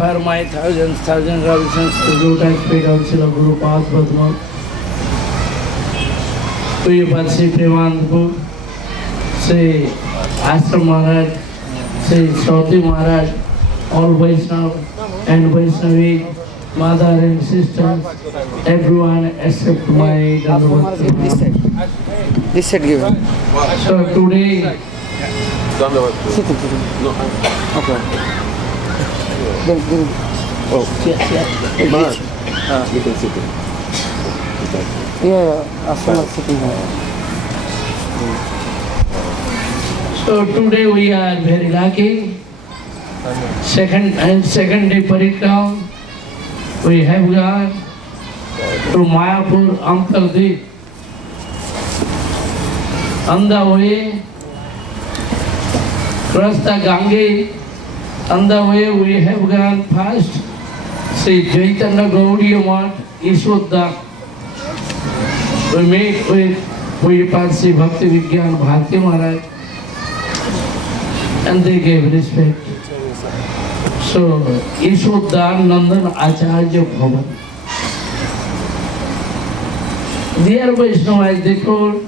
For my thousands revisions to lotus feet of Srila Guru Padma, we worship Navadvip, Sri Ashram Mhj, Sri Srauti Mhj, all Vaishnava and Vaishnavi, mother and sisters, everyone except my This side give. So today, Okay. Oh, yes. you can sit. Yeah, Ashram sitting here. So today we are very lucky. Second day parikrama we have gone to Mayapur, Navadvip. On the way, cross the Gange. On the way we have gone past Sri Chaitanya Gaudiya Math, Ishwadam. We meet with B.V Bhakti Bhakti Mhj, and they gave respect. So, Ishwadam Nandana Acharya Bhavan. Dear Vaishnavas, they told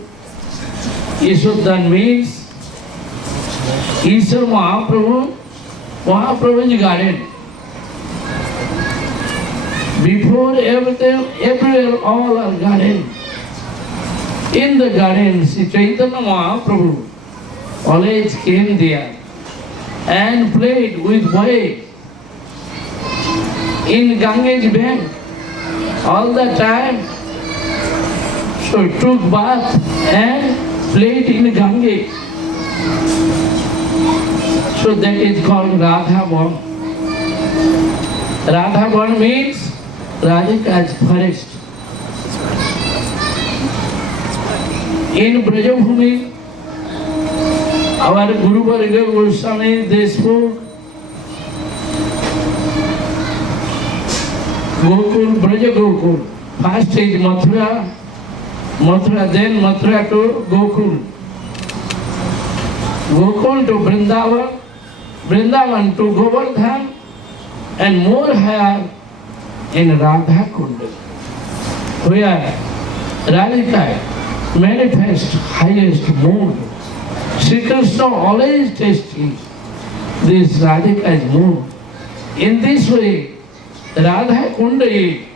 Ishwadam means Ishwar Mahaprabhu's garden. Before everything, everywhere all are garden. In the garden, Sri Chaitanya Mahaprabhu always came there and played with boys in Gange's bank all the time. So took bath and played in Gange. So that is called Radha Van. Radha Van means Radhika's forest. In Brajabhumi, our Guru Varga Goswami, they spoke Gokul, Braja Gokul. First is Mathura, then Mathura to Gokul. Gokul to Vrindavan, Vrindavan to Govardhan, and more higher in Radha Kunda, where Radhika manifests highest mood. Sri Krishna always tasting this Radhika's mood. In this way, Radha Kunda is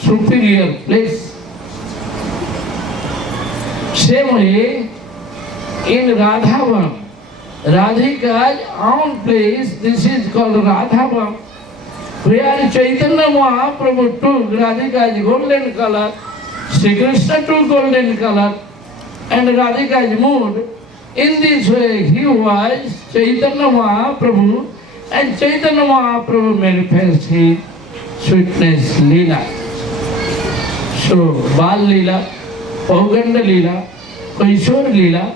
superior place. Same way, in Radhavan, Radhika's own place, this is called Radhavan, where Chaitanya Mahaprabhu took Radhika's golden color, Sri Krishna took golden color, and Radhika's mood. In this way, he was Chaitanya Mahaprabhu, and Chaitanya Mahaprabhu manifests his sweetness Leela. So, Bal Leela, Pauganda Leela, Kaishor Leela,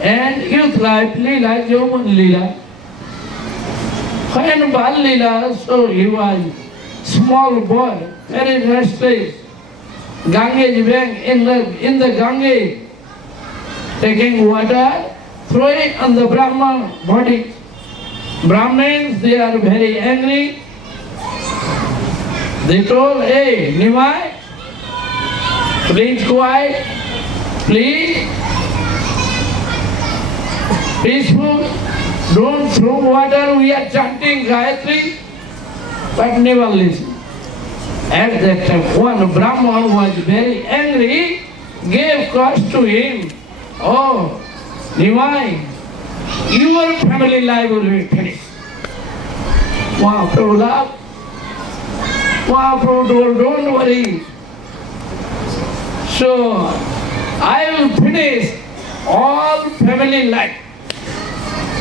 and youth life Leela, Yauman Leela. When Bal Leela, so he was small boy, very restless. Gange bank in the Gange, taking water, throwing on the Brahman body. Brahmins, they are very angry. They told, hey, Nimai, please quiet, please, peaceful, don't throw water, we are chanting Gayatri, but never listen. At that time, one Brahman was very angry, gave curse to him. Oh, Nimai, your family life will be finished. Mahaprabhu laughed. Mahaprabhu told, don't worry. So, I will finish all family life.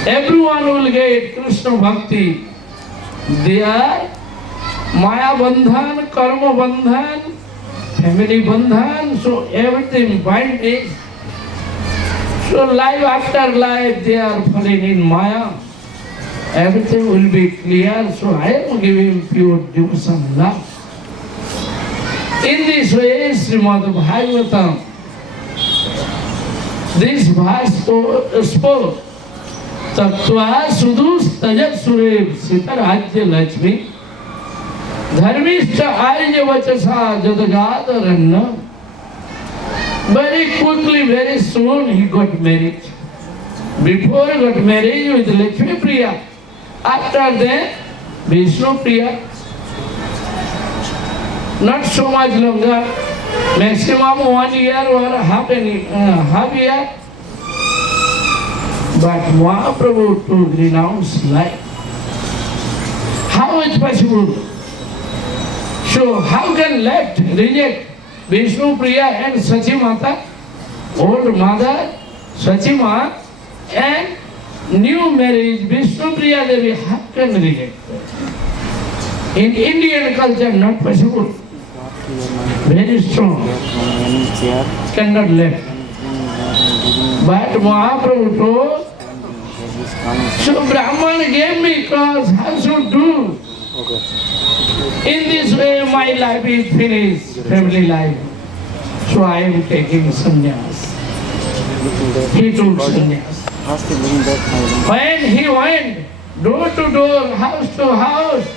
Everyone will get Krishna Bhakti. There, Maya Bandhan, Karma Bandhan, family Bandhan, so everything bind is. So life after life, they are falling in Maya. Everything will be clear, so I am giving pure devotion now. In this way, Srimad Bhagavatam, this verse spoke, Tattva Sudus Tajat Surev Sita Rajya Lakshmi Dharmishta Arya Vachasa Jadagadarana. Very quickly, very soon he got married. Before he got married with Lakshmi Priya. After that, Vishnu Priya. Not so much longer, maximum 1 year or half year. But Mahaprabhu to renounce life. How is possible? So how can reject Vishnu Priya and Sachi Mata, old mother, Sachi Ma, and new marriage, Vishnu Priya Devi, how can reject? In Indian culture, not possible. Very strong. Cannot left. But Mahaprabhu told, so Brahman gave me cause, how should do? In this way my life is finished, family life. So I am taking sannyas. He took sannyas. When he went door to door, house to house,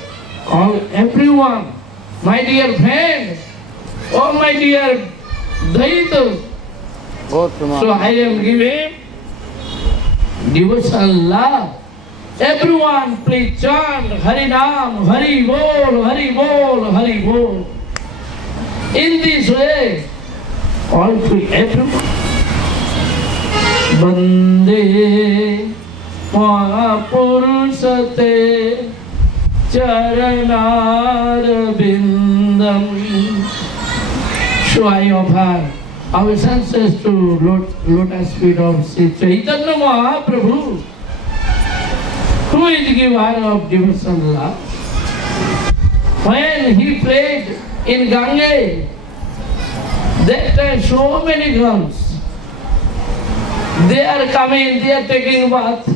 everyone, my dear friend, oh my dear Daita, so I am giving devotional love. Everyone please chant Hari Nam, Hari Bol, Hari Bol, Hari Bol. In this way, all to everyone. Bande Mahapurusate Charanarvindam. So I offer our senses to lotus feet of Sri Chaitanya Mahaprabhu, who is giver of devotional love. When he played in Gange, that time so many girls, they are coming, they are taking bath.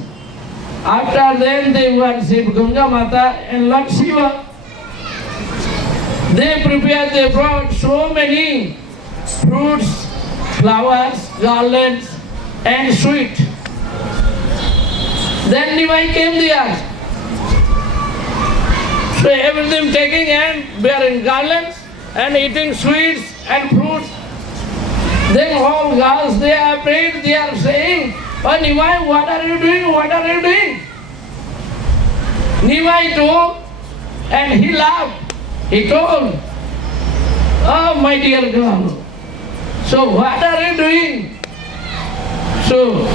After then they worship Ganga Mata and Lord Shiva. They prepared, they brought so many fruits, flowers, garlands and sweet. Then Nimai came there. So everything taking and bearing garlands and eating sweets and fruits. Then all girls, they are afraid, they are saying, oh Nimai, what are you doing? What are you doing? Nimai told, and he laughed. He told, oh my dear girl, so what are you doing? So,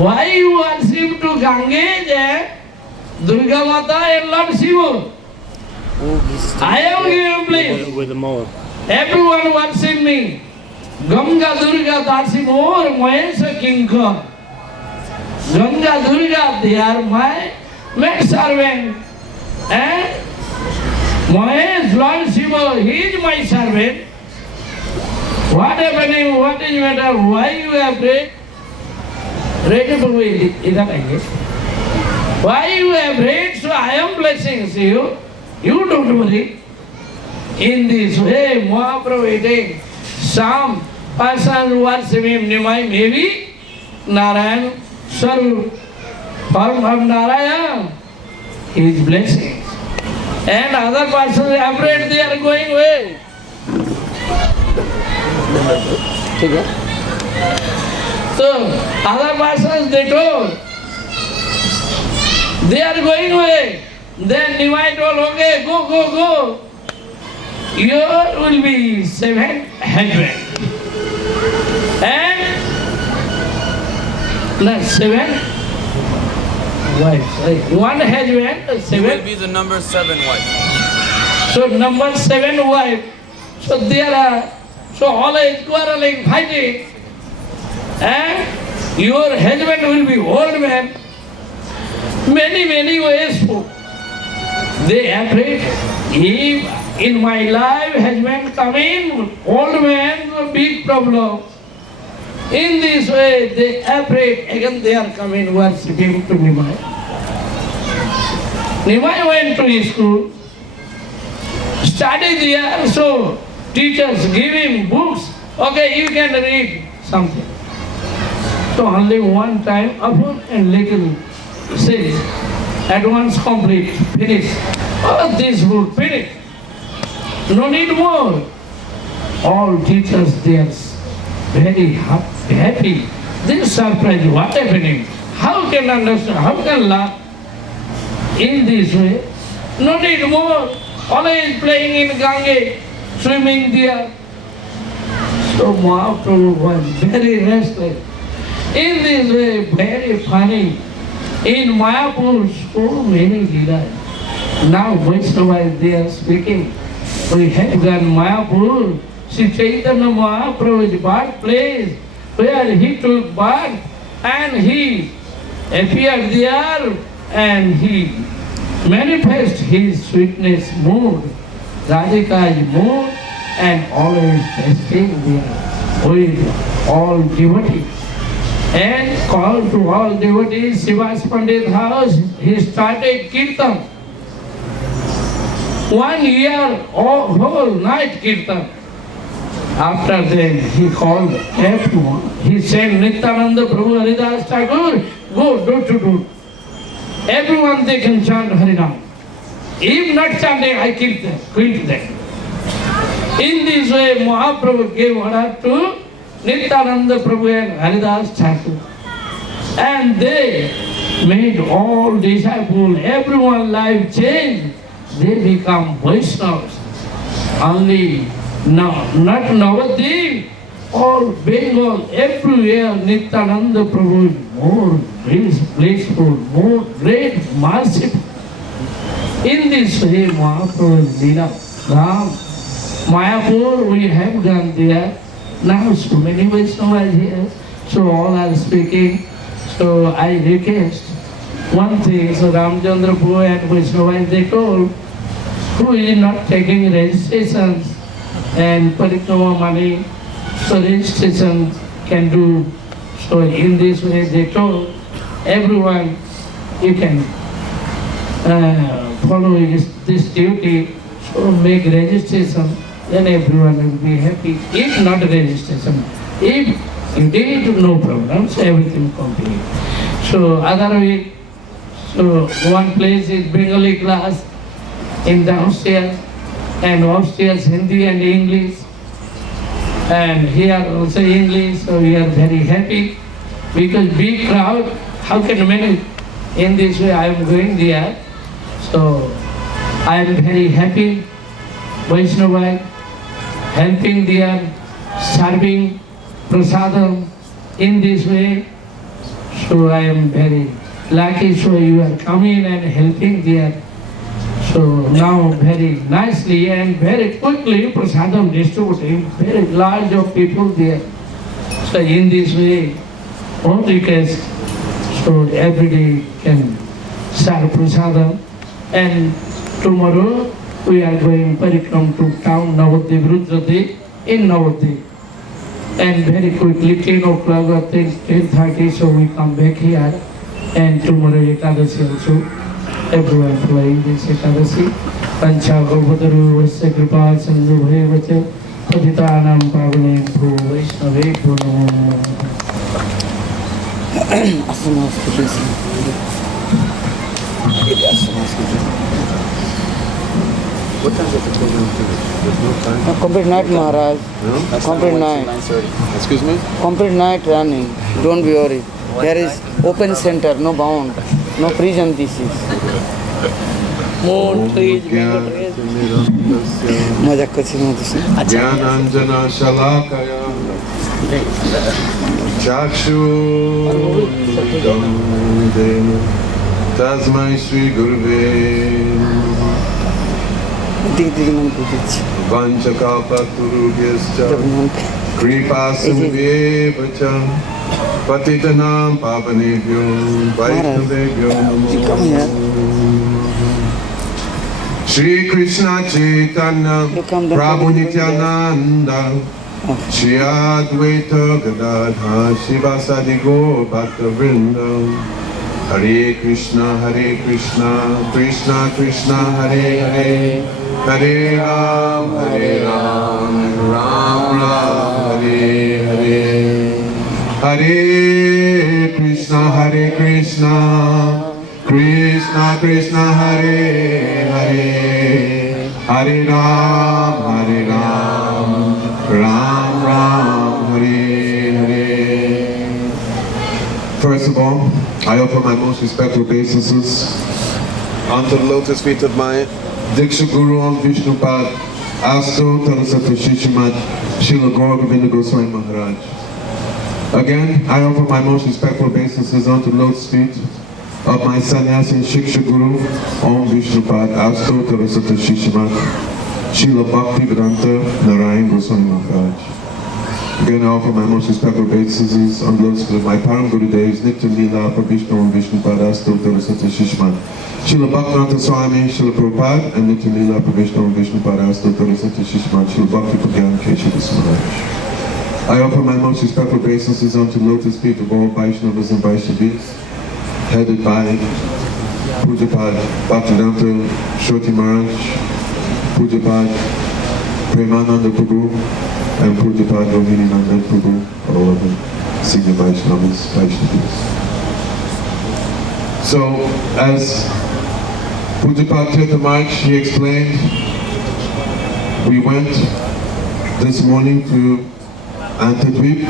why you worship to Gange, Durga Mata and Lord Shiva? I am giving place. With the more. Everyone worship me. Ganga Durga Dasi More Mahesha Kinka. Ganga Durga, they are my maid servant. And Mahesh Lord Shiva, he is my servant. What happening? What is matter? Why you are afraid? Ready to be why you are afraid? So I am blessing you. You don't worry. In this way, Mahaprabhu eating some person worship him, Nimai, maybe Narayan, Saru, form of Narayan, his blessings. And other persons are afraid, they are going away. So, other persons they told, they are going away. Then Nimai told, okay, go, go, go. Here will be 7 husbands. And not 7 wives. 1 husband, 7. It will be the number 7 wife. So number 7 wife. So there are, so all is quarreling, fighting. And your husband will be old man. Many ways. They are afraid. If in my life husband come in, old man, a big problem. In this way, they are afraid. Again they are coming worshipping to Nimai. Nimai went to his school, studied there, so teachers give him books. Okay, you can read something. So only one time, often and little says, at once complete, finish. Oh, this book, finish. No need more. All teachers, they are very happy. They are surprised. What happening? How can understand? How can learn in this way? No need more. Always playing in Gange, swimming there. So Mahaprabhu was very restless. In this way, very funny. In Mayapur, so many leelas. Now Vaishnavas, they are speaking. We have gone Mayapur. Sri Chaitanya Mahaprabhu's birthplace, where he took birth, and he appeared there, and he manifest his sweetness mood, Radhika's mood, and always testing there with all devotees. And called to all devotees, Srivas Pandit house, he started kirtan. 1 year, whole night kirtan. After that, he called everyone. He said, Nityananda Prabhu Haridas Thakur, go door to door. Everyone they can chant Harinam. If not chanting, I kill them. In this way, Mahaprabhu gave order to Nityananda Prabhu and Haridas Thakur. And they made all disciples, everyone life changed. They become Vaishnavas. Only not Navadvip, all Bengal, everywhere Nityananda Prabhu is more blissful, more great, merciful. In this way, Mahaprabhu's Leela, dham, Mayapur, we have gone there. Now so many Vaishnavas here, so all are speaking. So I request one thing, so Ramchandra Prabhu and Vaishnavas, they told, who is not taking registrations and parikrama money, so registration can do. So in this way they told everyone, you can follow this duty, so make registration, then everyone will be happy. If not registration, if you did, no problems, everything complete. So other way, so one place is Bengali class in downstairs, and upstairs Hindi and English, and here also English, so we are very happy because big crowd, how can manage? In this way I am going there, so I am very happy. Vaishnava helping there, serving prasadam in this way, so I am very lucky, so you are coming and helping there. So now very nicely and very quickly prasadam distributing, very large of people there. So in this way, one request, so every day can serve prasadam. And tomorrow we are going parikram to town Navadvip, Rudradev in Navadvip. And very quickly 10 o'clock or 10:30, so we come back here. And tomorrow Ekadasi also. Everyone playing this Ekadasi. Pancha Gopadaru Vasya Kripa Sandhu Bhayavacha Patitanam Pavane Bhu Vaishnave Bhu Namo. Ashram Hospital. What time does the program finish? There's no time? Complete night, Maharaj. No? Complete night. Excuse me? Complete night running. Don't be worried. There is open center, no bound, no prison this is. More trees, bigger trees. मजाक कर रही हूँ Jnananjana Shalakaya Chakshudam Dena Tasmai Shri Guruve दिख मन पूछे Vanchakapaturubhyascha Kripa Sindhyevacha Patitanam Pavanebhyo Vaishnavebhyo Namo Shri Krishna Chaitanya Prabhu Nityananda Shri Advaita Gadadha Shivasadi Gaur Bhakta Vrinda Hare Krishna Krishna Krishna Hare Hare Hare Ram Ram Hare Hare Hare Krishna Krishna Krishna Hare Hare Hare Ram, Ram Ram, Hare Hare. First of all, I offer my most respectful obeisances unto the lotus feet of my Diksha Guru on Vishnupad, Asto Tarasata Shishimat, Srila Gaura Govinda Goswami Maharaj. Again, I offer my most respectful obeisances unto the lotus feet of my sannyasi and Shiksha Guru on Vishnupad, Asto Tarasata Shishimat, Srila Bhakti Vedanta Narayan Goswami Maharaj. Again, I offer my most respectful obeisances on the lotus feet of my Param Guru Devs, Nitya Leela, Prabhu on Vishnupad, Asto Tarasata Shishimat, Srila Bhakti Swami, Srila Prabhupada, and Nitya Leela, Prabhu on Vishnupad, Asto Tarasata Shishimat, Srila Bhakti Pagyan Keshav Maharaj. I offer my most respectful obeisances unto the lotus feet of all Vaishnavas and Vaishnavis, headed by Pujapad Bhaktivedanta Srauti Mhj, Pujapad Premananda Prabhu, and Pujapad Rohini Nandana Prabhu, all of the senior Vaishnavas, Vaishnavis. So, as Pujapad Tirtha Mhj, he explained, we went this morning to Navadvip.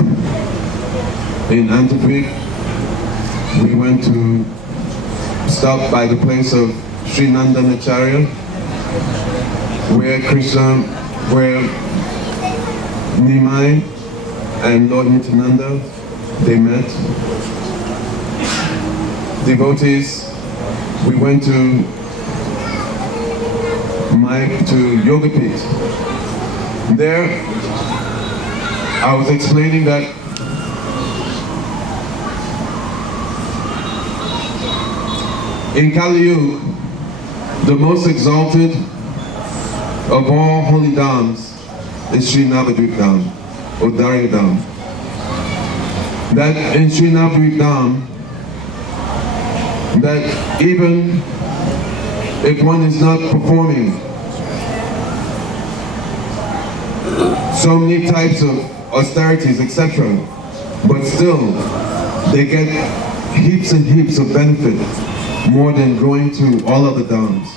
In Navadvip, we went to stop by the place of Sri Nandanacharya, where Nimai and Lord Nityananda, they met. Devotees, we went to Yogapit. There, I was explaining that in Kali Yuga, the most exalted of all holy dhams is Sri Navadvip Dham, or Darya Dham. That in Sri Navadvip Dham, that even if one is not performing so many types of austerities, etc., but still they get heaps and heaps of benefit, more than going to all other dhams.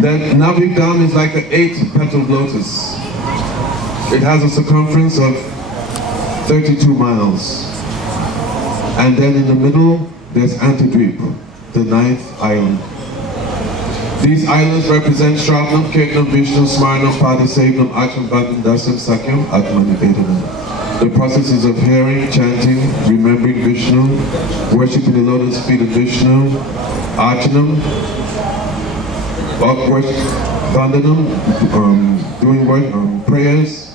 That Navadvip Dham is like an 8-petaled lotus. It has a circumference of 32 miles. And then in the middle, there's Navadvip, the 9th island. These islands represent Shravanam, Kirtanam, Vishnu, Smaranam, Padasevanam, Ashram Mhj, Dasam, Sakyam, Atmani Vedanam. The processes of hearing, chanting, remembering Vishnu, worshipping the lotus feet of Vishnu, Archanam, Vandanam, doing work, prayers,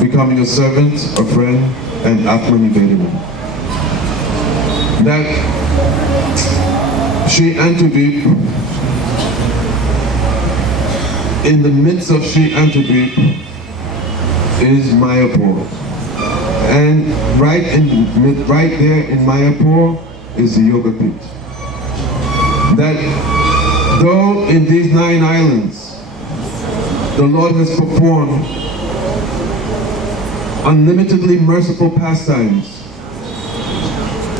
becoming a servant, a friend, and Atmani Vedanam. That Sri Navadvip, in the midst of Sri Navadvip is Mayapur. And right there in Mayapur is the Yoga Pit. That though in these 9 islands, the Lord has performed unlimitedly merciful pastimes,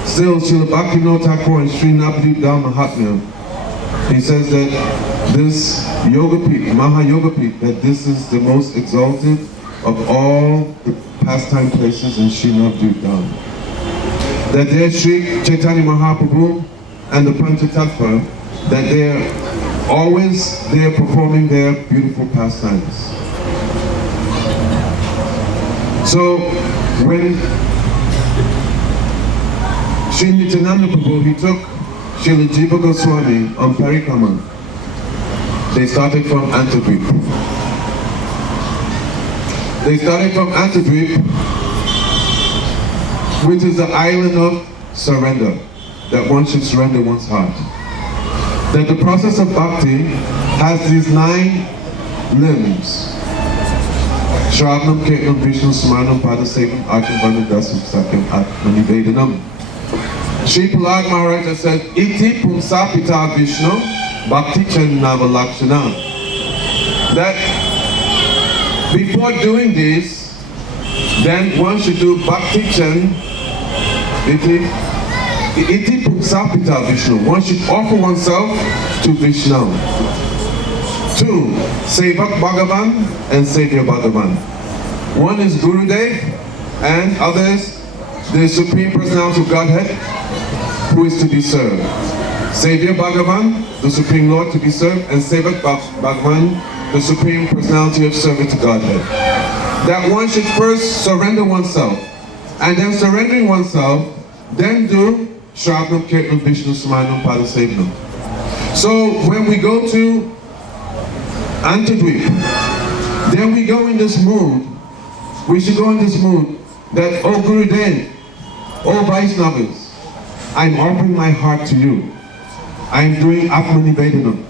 still Srila Bhaktivinoda Thakur and Sri Navadvip Dham Mahatmya, he says that this Yoga Pit, Maha Yoga Pit, that this is the most exalted of all the pastime places in Sri Navadvip Dham. That there Sri Chaitanya Mahaprabhu and the Panchatattva, that they're always there performing their beautiful pastimes. So when Sri Nityananda Prabhu, he took Srila Jiva Goswami on Parikrama. They started from Navadvip. They started from Navadvip, which is the island of surrender, that one should surrender one's heart. That the process of bhakti has these 9 limbs. Shravanam, Kirtanam, Vishnu, Smaranam, Padasevanam, Archanam, Dasam, Sakyam, Atmani Vedanam. Sri Prahlad Maharaj said, Iti Pumsa Pita Vishnu, Bhakti Chandava Lakshana. That before doing this, then one should do Bhakti Chand, Iti Pumsa Pita Vishnu. One should offer oneself to Vishnu. Two, Sevak Bhagavan and Savior Bhagavan. One is Gurudev and others the Supreme Personality of Godhead who is to be served. Savior Bhagavan, the Supreme Lord to be served, and Sevak Bhagavan, the Supreme Personality of Service to Godhead. That one should first surrender oneself, and then surrendering oneself, then do Shravnam, Kirtanam, Vishnu, Smaranam, Padasevanam. So when we go to Antadvip, then we go in this mood, we should go in this mood that, oh Gurudev, oh Vaishnavas, I'm offering my heart to you. I'm doing Atmanivedanam.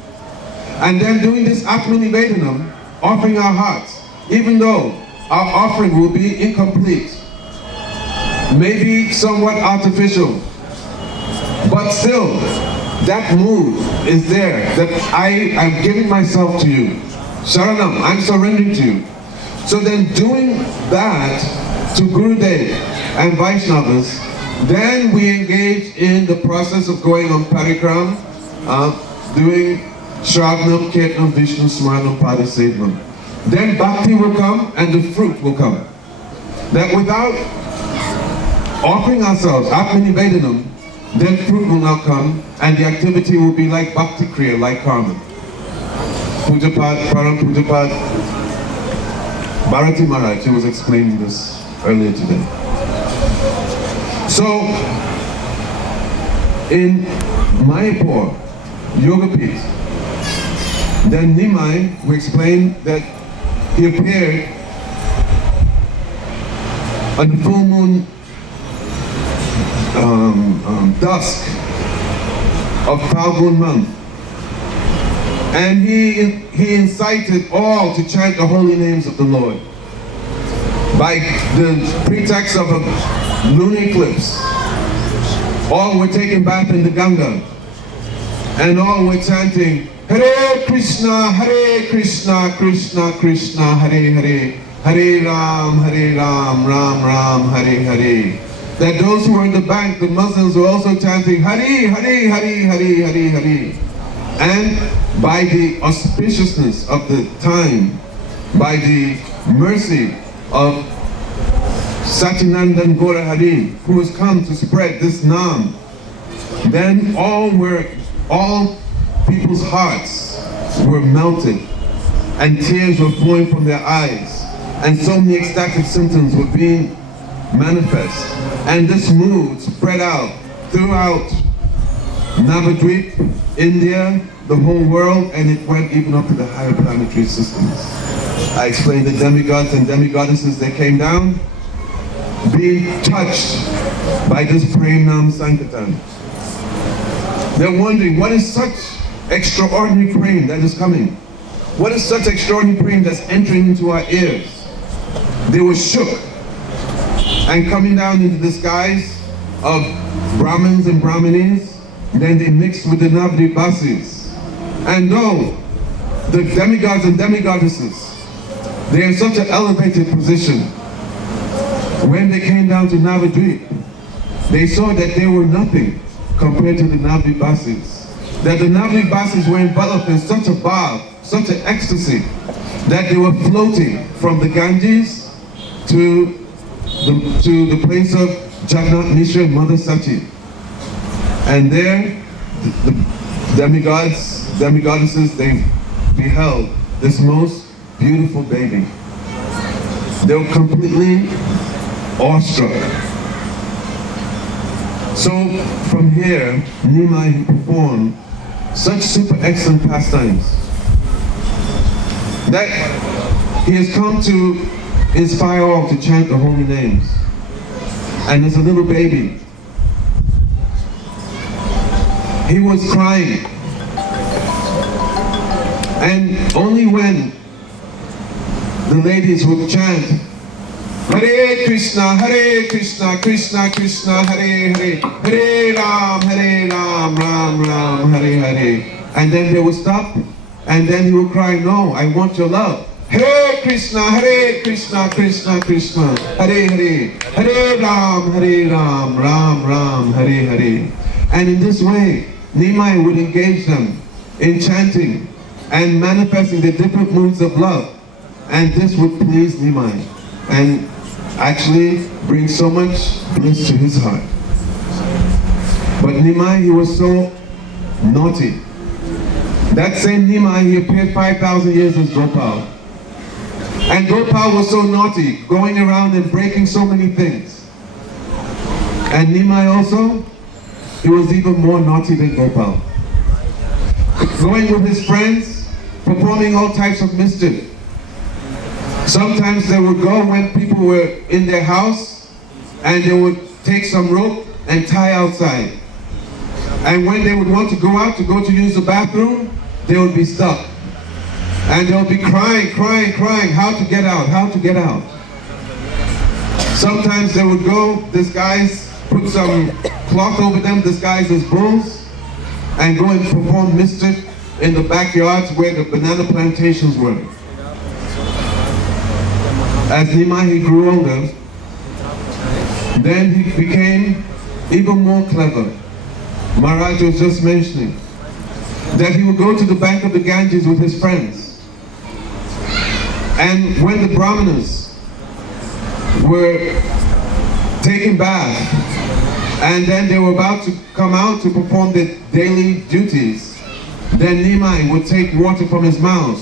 And then doing this Atmanivedanam, offering our hearts, even though our offering will be incomplete, maybe somewhat artificial, but still, that mood is there, that I am giving myself to you. Sharanam, I'm surrendering to you. So then doing that to Gurudev and Vaishnavas, then we engage in the process of going on parikram, doing Shravnam, Kirtanam, Vishnu, Smaranam, Padasevanam. Then Bhakti will come and the fruit will come. That without offering ourselves, Atmanivedanam, then fruit will not come and the activity will be like Bhakti Kriya, like karma. Pujapad, Param Pujapad, Bharati Maharaj, he was explaining this earlier today. So, in Mayapur, Yogapith, then Nimai, we explained that he appeared on the full moon dusk of Falgun month. And he incited all to chant the holy names of the Lord. By the pretext of a lunar eclipse, all were taking bath in the Ganga. And all were chanting, Hare Krishna, Krishna Krishna, Hare Hare, Hare Ram, Ram Ram, Hare Hare. That those who were in the bank, the Muslims, were also chanting, Hare Hare, Hare Hare, Hare Hare. And by the auspiciousness of the time, by the mercy of Satyanandan Gora Hari, who has come to spread this Nam, then all people's hearts were melted and tears were flowing from their eyes and so many ecstatic symptoms were being manifest. And this mood spread out throughout Navadvip, India, the whole world, and it went even up to the higher planetary systems. I explained the demigods and demigoddesses that came down, being touched by this Prem Nam Sankirtan. They're wondering, what is such extraordinary prem that is coming? What is such extraordinary prem that's entering into our ears? They were shook and coming down into the skies of Brahmins and Brahminis, then they mixed with the Navadvip Basis. And no, the demigods and demigoddesses, they are in such an elevated position. When they came down to Navadvip, they saw that they were nothing compared to the Navadvip Basis. That the Navadvip Basis were enveloped in such a bhav, such an ecstasy, that they were floating from the Ganges to the place of Jagannath Mishra and Mother Sati. And there, the demigods, demigoddesses, they beheld this most beautiful baby. They were completely awestruck. So from here, Nimai performed such super excellent pastimes that he has come to inspire all to chant the holy names. And as a little baby, he was crying. And only when the ladies would chant, Hare Krishna, Krishna Krishna, Hare Hare, Hare Ram, Ram Ram, Hare Hare. And then they would stop, and then he would cry, no, I want your love. Hare Krishna, Krishna Krishna, Hare Hare, Hare Ram, Ram Ram, Hare Hare. And in this way, Nimai would engage them in chanting and manifesting the different moods of love. And this would please Nimai and actually bring so much bliss to his heart. But Nimai, he was so naughty. That same Nimai, he appeared 5,000 years as Gopal. And Gopal was so naughty, going around and breaking so many things. And Nimai also, he was even more naughty than Gopal. Going with his friends, performing all types of mischief. Sometimes they would go when people were in their house and they would take some rope and tie outside. And when they would want to go to use the bathroom, they would be stuck. And they would be crying, how to get out, how to get out. Sometimes they would go, disguise, put some cloth over them, disguised as bulls, and go and perform mischief in the backyards where the banana plantations were. As Nimai, he grew older, then he became even more clever. Maharaj was just mentioning that he would go to the bank of the Ganges with his friends. And when the Brahmanas were taking bath, and then they were about to come out to perform their daily duties, then Nimai would take water from his mouth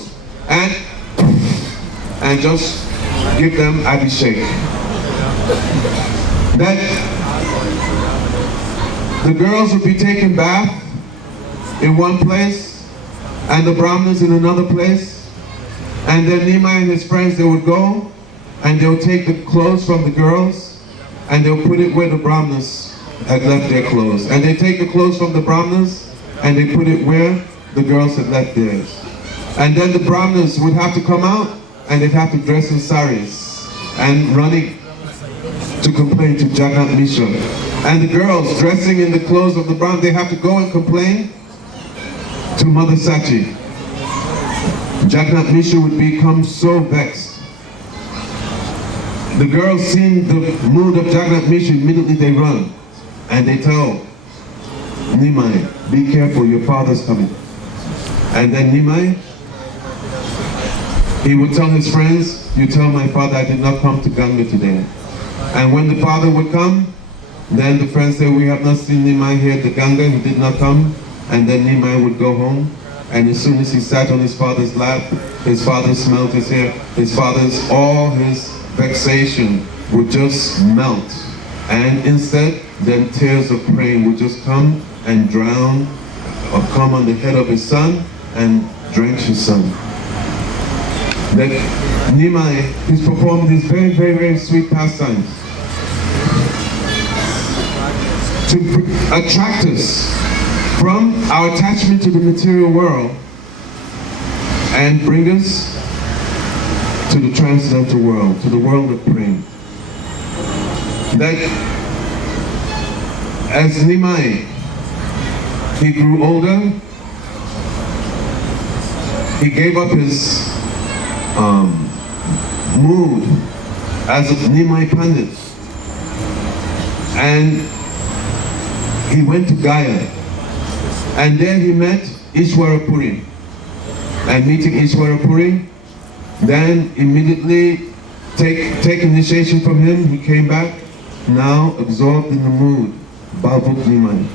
and just give them abhishek. That the girls would be taking bath in one place and the Brahmanas in another place, and then Nimai and his friends, they would go and they would take the clothes from the girls and they would put it where the Brahmanas had left their clothes, and they take the clothes from the Brahmanas and they put it where the girls had left theirs. And then the Brahmanas would have to come out and they'd have to dress in saris and running to complain to Jagannath Mishra. And the girls dressing in the clothes of the Brahmanas, they have to go and complain to Mother Sachi. Jagannath Mishra would become so vexed. The girls seeing the mood of Jagannath Mishra, immediately they run and they tell Nimai, be careful, your father's coming. And then Nimai, he would tell his friends, you tell my father I did not come to Ganga today. And when the father would come, then the friends say, we have not seen Nimai here at the Ganga, he did not come. And then Nimai would go home, and as soon as he sat on his father's lap, his father smelled his hair, all his vexation would just melt. And instead, then tears of praying would just come and drown, or come on the head of his son and drench his son. That Nimai, he's performing these very, very, very sweet pastimes to attract us from our attachment to the material world and bring us to the transcendental world, to the world of praying. That as Nimai, he grew older, he gave up his mood as a Nimai Pandit, and he went to Gaya, and there he met Ishwarapuri. And meeting Ishwarapuri, then immediately take initiation from him, he came back, now absorbed in the mood, Bhavuk Nimai.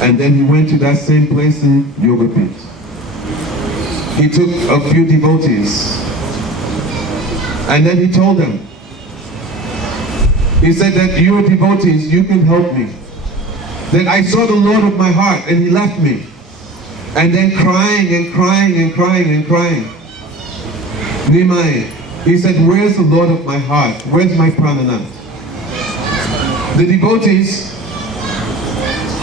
And then he went to that same place in Yogapit. He took a few devotees, and then he told them, he said that you are devotees, you can help me. Then I saw the Lord of my heart, and he left me. And then crying and crying and crying and crying. Nimai, he said, where's the Lord of my heart? Where's my Prananath? The devotees,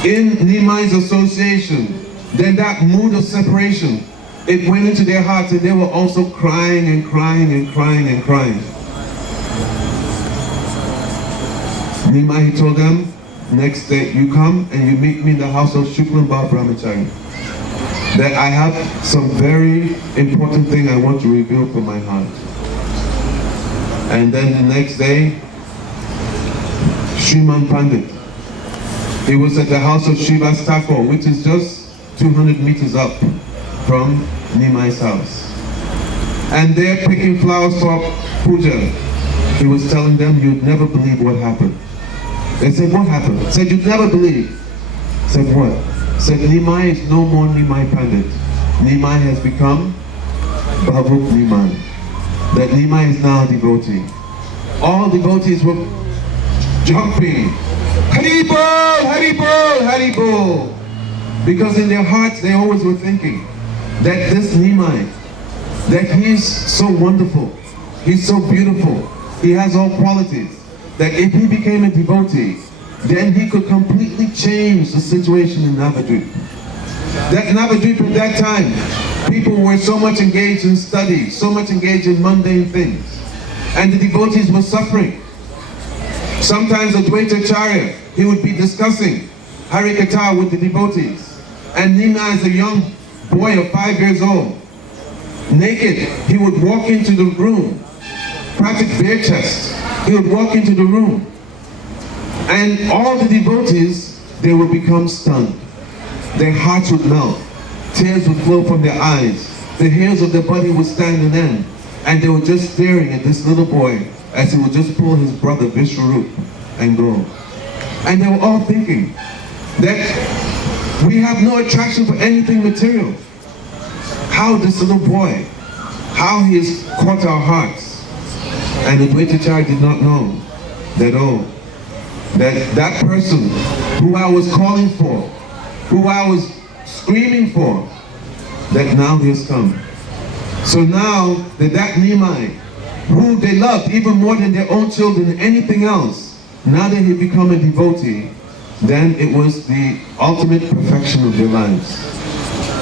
in Nimai's association, then that mood of separation, it went into their hearts, and they were also crying and crying and crying and crying. Nimai, he told them, next day you come and you meet me in the house of Shuklan Bhav Brahmachari. That I have some very important thing I want to reveal from my heart. And then the next day, Sriman Pandit, he was at the house of Srivas Thakur, which is just 200 meters up from Nimai's house. And they're picking flowers for puja. He was telling them, you'd never believe what happened. They said, what happened? He said, you'd never believe. Said, what? Said, Nimai is no more Nimai Pandit. Nimai has become Bhavuk Nimai. That Nimai is now a devotee. All devotees were jumping. Haribol, Haribol, Haribol. Because in their hearts they always were thinking that this Nimai, that he's so wonderful, he's so beautiful, he has all qualities, that if he became a devotee, then he could completely change the situation in Navadvip. That Navadvip at that time, people were so much engaged in study, so much engaged in mundane things, and the devotees were suffering. Sometimes Advaita Acharya, he would be discussing Harikatha with the devotees, and Nimai is a young boy of 5 years old. Naked, he would walk into the room, practically bare chest. He would walk into the room, and all the devotees, they would become stunned. Their hearts would melt, tears would flow from their eyes, the hairs of their body would stand on end, and they were just staring at this little boy as he would just pull his brother Vishwarup and go. And they were all thinking that we have no attraction for anything material. How this little boy, how he has caught our hearts. And the Advaita Acharya did not know that, oh, that person who I was calling for, who I was screaming for, that now he has come. So now that Nimai, who they loved even more than their own children and anything else, now that he become a devotee, then it was the ultimate perfection of their lives.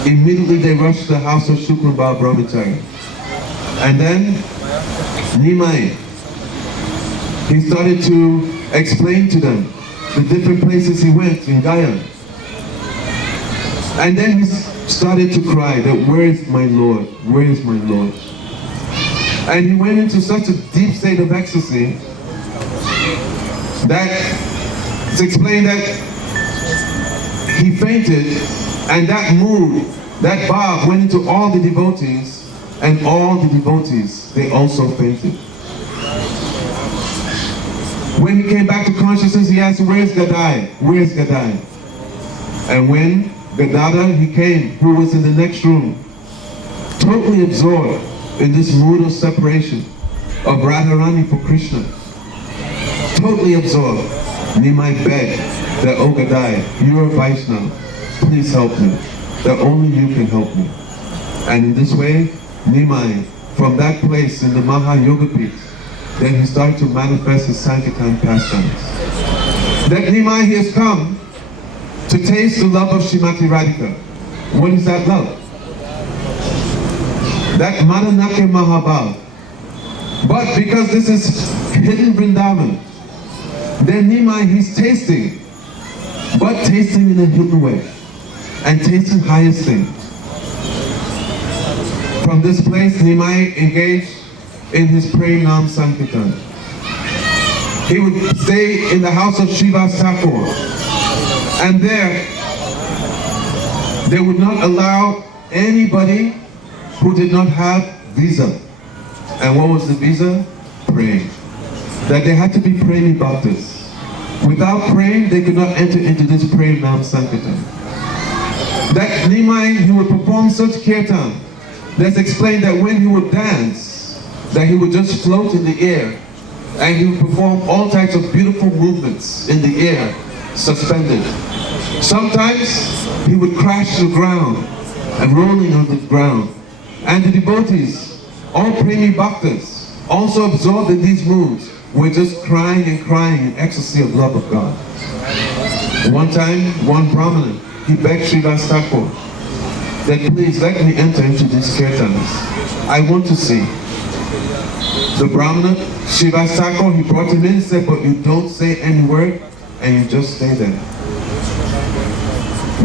Immediately they rushed to the house of Shukra Brahmachari. And then Nimai, he started to explain to them the different places he went in Gaya. And then he started to cry that, where is my Lord? Where is my Lord? And he went into such a deep state of ecstasy that it's explained that he fainted, and that mood, that bhav went into all the devotees, and all the devotees, they also fainted. When he came back to consciousness, he asked, where's Gadai? Where's Gadai? And when Gadada, he came, who was in the next room, totally absorbed in this mood of separation of Radharani for Krishna. Totally absorbed. Nimai begged that, oh Gadai, you're a Vaishnava, please help me. That only you can help me. And in this way, Nimai, from that place in the Maha Yoga Pit, then he started to manifest his Sankirtan pastimes. That Nimai, he has come to taste the love of Srimati Radhika. What is that love? That Madanake Mahabhav. But because this is hidden Vrindavan, then Nimai, he's tasting, but tasting in a hidden way, and tasting highest things. From this place, Nimai engaged in his praying Nam Sankirtan. He would stay in the house of Srivas Thakur, and there, they would not allow anybody who did not have visa. And what was the visa? Praying. That they had to be praying bhaktas. Without praying, they could not enter into this praying Nam Sankirtan. That Nimai, he would perform such kirtan, that's explained that when he would dance, that he would just float in the air, and he would perform all types of beautiful movements in the air, suspended. Sometimes he would crash to the ground and rolling on the ground. And the devotees, all premi bhaktas, also absorbed in these moves, were just crying and crying in ecstasy of love of God. One time, one brahmana, he begged Srivas Thakur that please let me enter into these kirtans. I want to see. The brahmana, Srivas Thakur, he brought him in and said, but you don't say any word, and you just stay there.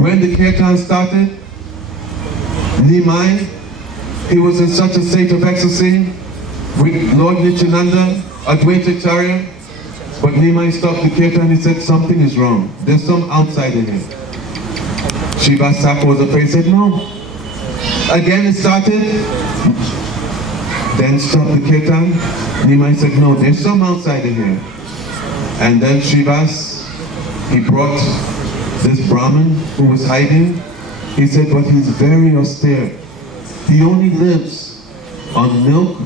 When the kirtan started, Nimai, he was in such a state of ecstasy with Lord Nityananda, Advaita Acharya, but Nimai stopped the kirtan and he said, something is wrong. There's some outsider here. Srivas Thakur was afraid, said, no. Again it started. Then stopped the kirtan. Nimai said, no, there's some outside in here. And then Srivas, he brought this Brahmin who was hiding. He said, but he's very austere. He only lives on milk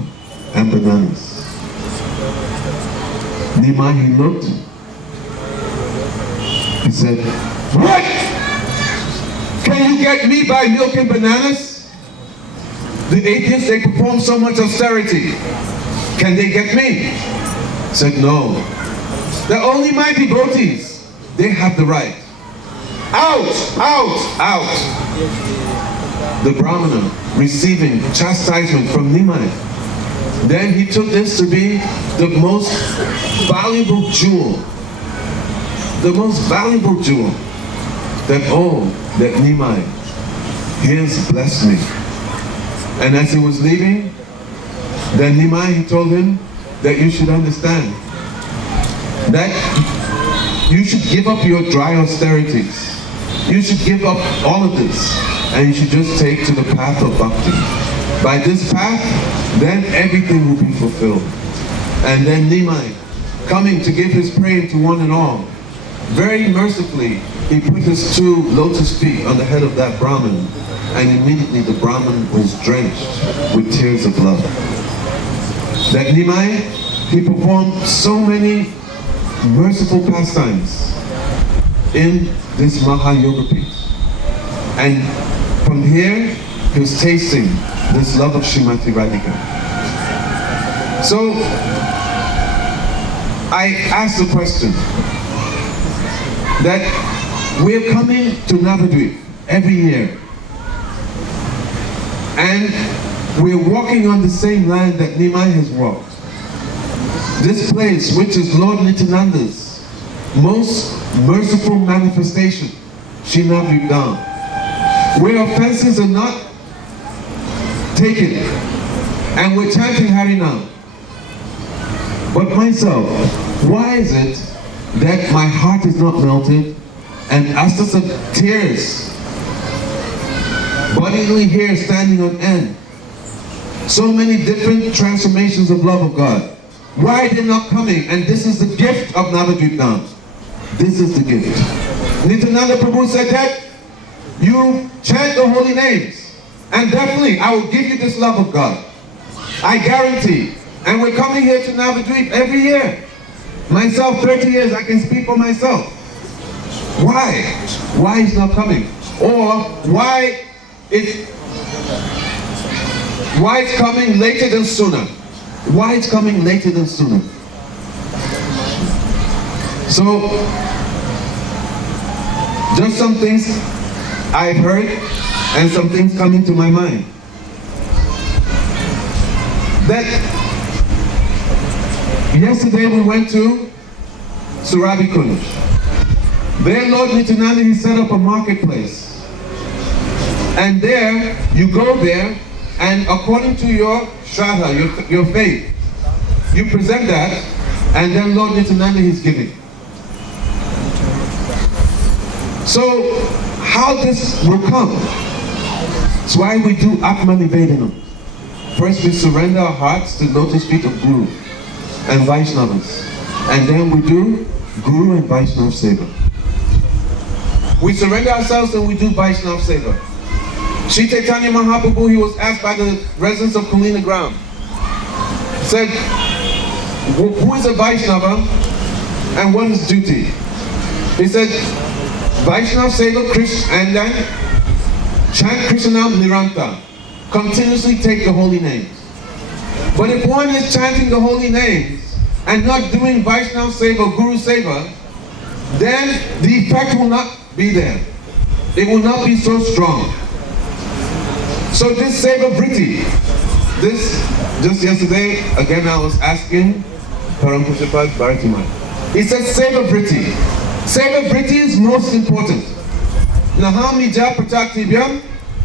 and bananas. Nimai, he looked. He said, what? Can you get me by milk and bananas? The atheists, they perform so much austerity. Can they get me? Said, no. They're only my devotees. They have the right. Out, out, out. The Brahmana receiving chastisement from Nimai. Then he took this to be the most valuable jewel. The most valuable jewel. That, oh, that Nimai, he has blessed me. And as he was leaving, then Nimai, he told him that you should understand that you should give up your dry austerities. You should give up all of this and you should just take to the path of Bhakti. By this path, then everything will be fulfilled. And then Nimai, coming to give his prayer to one and all, very mercifully, he put his 2 lotus feet on the head of that Brahmin, and immediately the Brahmin was drenched with tears of love. That Nimai, he performed so many merciful pastimes in this Maha-Yoga Pit. And from here, he was tasting this love of Srimati Radhika. So, I asked the question that we're coming to Navadvip every year. And we're walking on the same land that Nimai has walked. This place, which is Lord Nityananda's most merciful manifestation, Shri Navadvip Dham, where offenses are not taken, and we're chanting Harinam. But myself, why is it that my heart is not melted, and astas of tears, bodily hair standing on end, so many different transformations of love of God? Why are they not coming? And this is the gift of Navadvip Dham. This is the gift. Nityananda Prabhu said that you chant the holy names, and definitely I will give you this love of God. I guarantee. And we're coming here to Navadvip every year. Myself, 30 years, I can speak for myself. Why? Why is not coming? Or why it's coming later than sooner? Why it's coming later than sooner? So, just some things I've heard and some things coming to my mind. That yesterday we went to Surabi Kunj. There Lord Nityananda, he set up a marketplace. And there, you go there, and according to your shraddha, your faith, you present that, and then Lord Nityananda, he's giving. So, how this will come? That's why we do Atma Nivedanam. First we surrender our hearts to lotus feet of Guru and Vaishnavas. And then we do Guru and Vaishnav Seva. We surrender ourselves and we do Vaishnav Seva. Sri Chaitanya Mahaprabhu, he was asked by the residents of Kulina Gram, said, who is a Vaishnava and what is duty? He said, Vaishnav Seva Krishna, and then chant Krishna Niranta. Continuously take the holy names. But if one is chanting the holy names and not doing Vaishnav Seva, Guru Seva, then the effect will not be there. It will not be so strong. So this Seva Vritti, just yesterday, again I was asking Param Pushapad Bharatimai. He said Seva Vritti. Seva Vritti is most important. Naham Nija Prachaktibhyam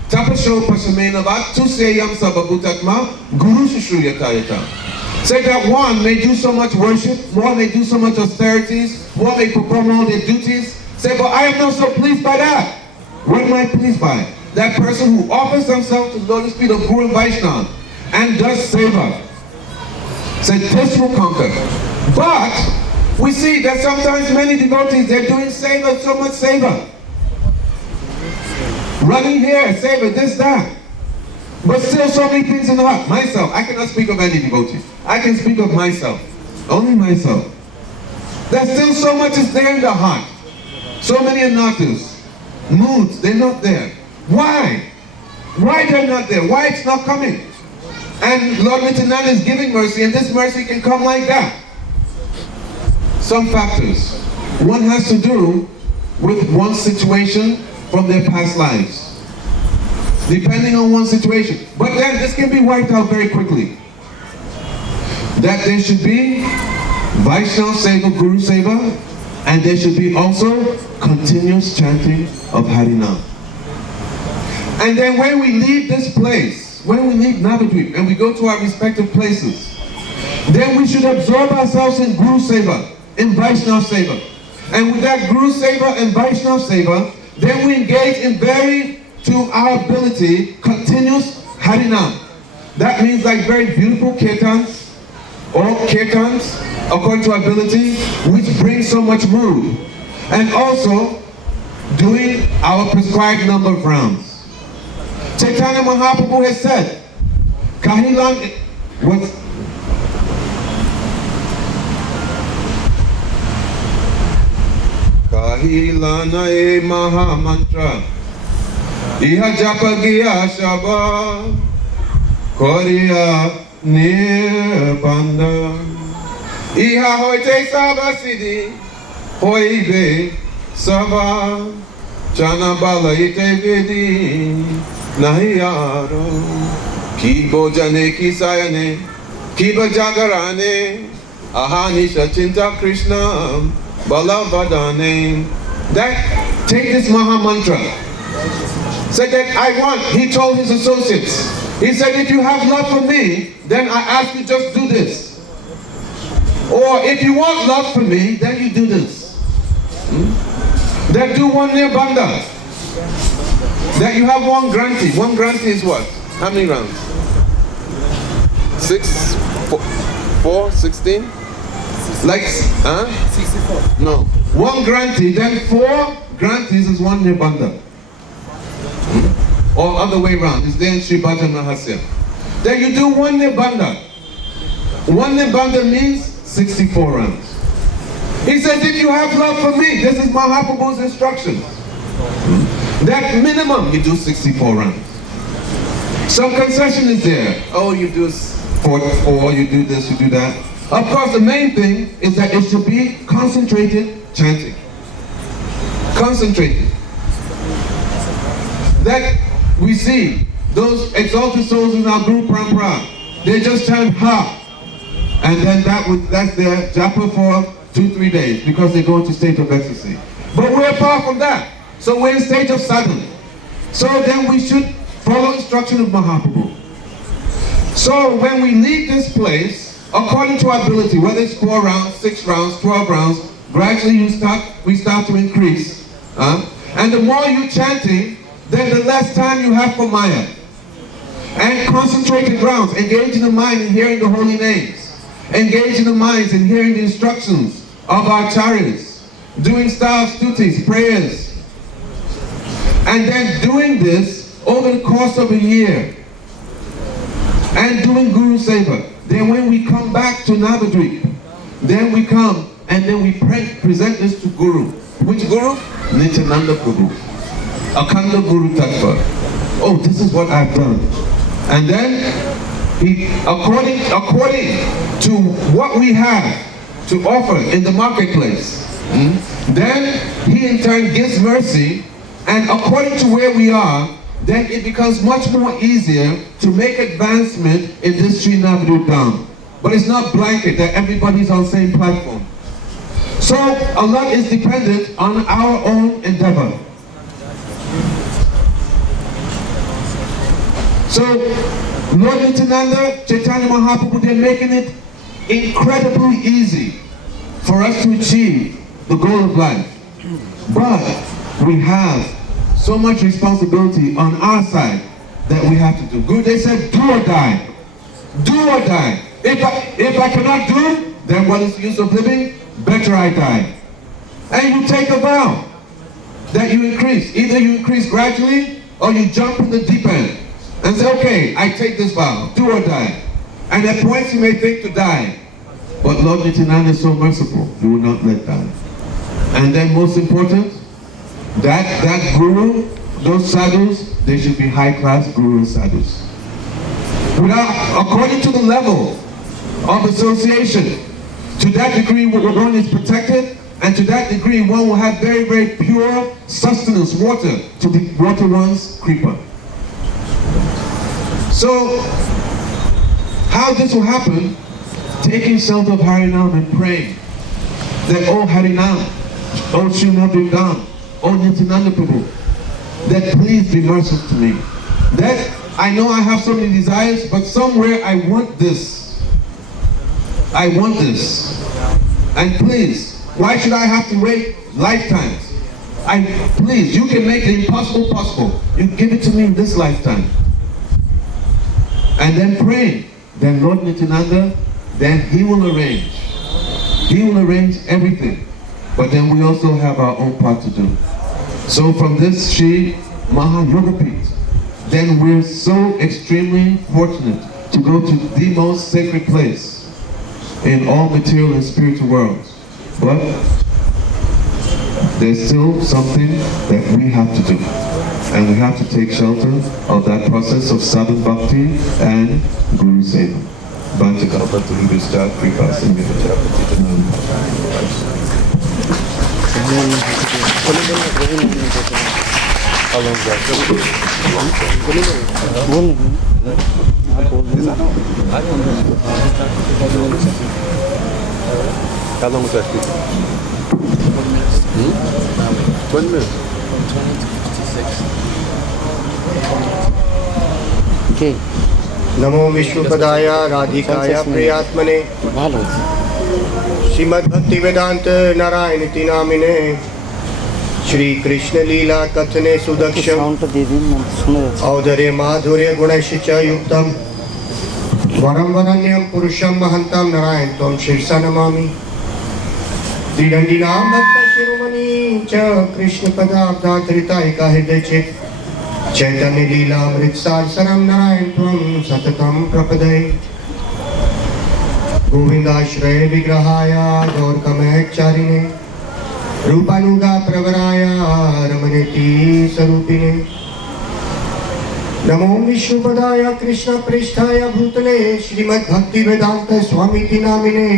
Tapasho Pasamenavat Tuseyam Sababhutatma Guru Shushruyatayata. Say that one may do so much worship, one may do so much austerities, one may perform all their duties. Say, but I am not so pleased by that. What am I pleased by? that person who offers themselves to the lotus feet of Guru and Vaishnava and does seva. Said this will conquer. But we see that sometimes many devotees, they're doing seva, so much seva. Running here, seva, this, that. But still so many things in the heart. Myself, I cannot speak of any devotee. I can speak of myself. Only myself. There's still so much is there in the heart. So many anatas, moods, they're not there. Why? Why they're not there? Why it's not coming? And Lord Nityananda is giving mercy, and this mercy can come like that. Some factors. One has to do with one's situation from their past lives. Depending on one's situation. But then this can be wiped out very quickly. That there should be Vaishnava Seva, Guru Seva, and there should be also continuous chanting of Harinam. And then when we leave this place, when we leave Navadvip and we go to our respective places, then we should absorb ourselves in Guru Seva, in Vaishnava Seva. And with that Guru Seva and Vaishnava Seva, then we engage in very, to our ability, continuous Harinam. That means like very beautiful kirtans, or kirtans, according to our ability, which brings so much mood. And also, doing our prescribed number of rounds. Chaitanya Mahaprabhu has said, Kahilan was Kahilana e Maha Mantra Iha Japa Giya Shaba Korea Nirbanda Iha Hoite Saba Siddhi Hoibe Saba Chana Bala Ite Vidi Nahiyaro Kibo Jane Kisayane Kiba Jagarane Ahanisha Chinta Krishna Balavadane. That, take this Maha Mantra. Said that I want, he told his associates, he said, if you have love for me, then I ask you just do this. Or if you want love for me, then you do this. Then do one near Banda. That you have one granty. One granty is what? How many rounds? 6? 4? 16? Like, huh? 64. No. One grantee, then 4 grantees is one near Banda. Or other way around. It's there in Sri Bhajan Rahasya. Then you do one near Banda. One near Banda means 64 rounds. He says, if you have love for me, this is Mahaprabhu's instruction. That minimum, you do 64 rounds. Some concession is there. Oh, you do 44, you do this, you do that. Of course, the main thing is that it should be concentrated chanting. Concentrated. That we see, those exalted souls in our Guru Parampara, they just chant Ha. And then that's their japa for 2-3 days because they go into state of ecstasy. But we're far from that. So we're in state of sadhana. So then we should follow instruction of Mahaprabhu. So when we leave this place, according to our ability, whether it's 4 rounds, 6 rounds, 12 rounds, gradually we start to increase. And the more you're chanting, then the less time you have for Maya. And concentrated rounds, engage in the mind in hearing the holy names. Engage in the minds in hearing the instructions of our acharyas. Doing style stutis, prayers. And then doing this over the course of a year. And doing Guru Seva. Then when we come back to Navadvip, then we come and then we present this to Guru. Which Guru? Nityananda Prabhu. Akhanda Guru Tattva. Oh, this is what I've done. And then, he, according to what we have to offer in the marketplace, then he in turn gives mercy, and according to where we are, then it becomes much more easier to make advancement in this Sri Navadvip Dham. But it's not blanket that everybody's on the same platform. So a lot is dependent on our own endeavor. So Lord Nityananda, Chaitanya Mahaprabhu, they're making it incredibly easy for us to achieve the goal of life. But we have so much responsibility on our side that we have to do. Gurudev said, do or die. Do or die. If I cannot do, then what is the use of living? Better I die. And you take a vow that you increase. Either you increase gradually or you jump in the deep end and say, okay, I take this vow, do or die. And at points you may think to die, but Lord Nityananda is so merciful, he will not let die. And then most important, that guru, those sadhus, they should be high-class guru and sadhus. According to the level of association, to that degree one is protected, and to that degree one will have very, very pure sustenance, water, to water one's creeper. So, how this will happen? Taking shelter of Harinam and praying that, oh Harinam, oh Shri Navadvip dham, oh Nityananda Prabhu, that please be merciful to me. That I know I have so many desires, but somewhere I want this. I want this. And please, why should I have to wait lifetimes? Please, you can make the impossible possible. You give it to me in this lifetime. And then pray. Then Lord Nityananda, then he will arrange. He will arrange everything. But then we also have our own part to do. So from this Sri Maha Yogapith, then we're so extremely fortunate to go to the most sacred place in all material and spiritual worlds. But there's still something that we have to do. And we have to take shelter of that process of sadhu bhakti and guru seva. How long is that? How long was that? 20 minutes. Okay. नमो विष्णुपदाय राधिकाय प्रियात्मने श्रीमद् भक्ति वेदांत नारायणति नामिने श्री कृष्ण लीला कथने सुदक्षम औदर्य माधुर्य गुणैश्च च युक्तम वरम वरण्यम पुरुषम महंतम नारायण त्वं शीर्षा नमामि त्रिदंडिनां भक्त शिरोमणि च कृष्ण पदाब्दाधृतायिका हृदय चित् चैतन्य लीलामृतसार सरम नारायण त्वं सततं प्रपदये गोविंदाश्रय विग्रहाय गौरकमयचारिणे रूपानुगा प्रवराय रमणीति स्वरूपिणे नमो विष्णुपदाय कृष्ण पृष्ठाय भूतले श्रीमद् भक्ति वेदांत स्वामीति नामिने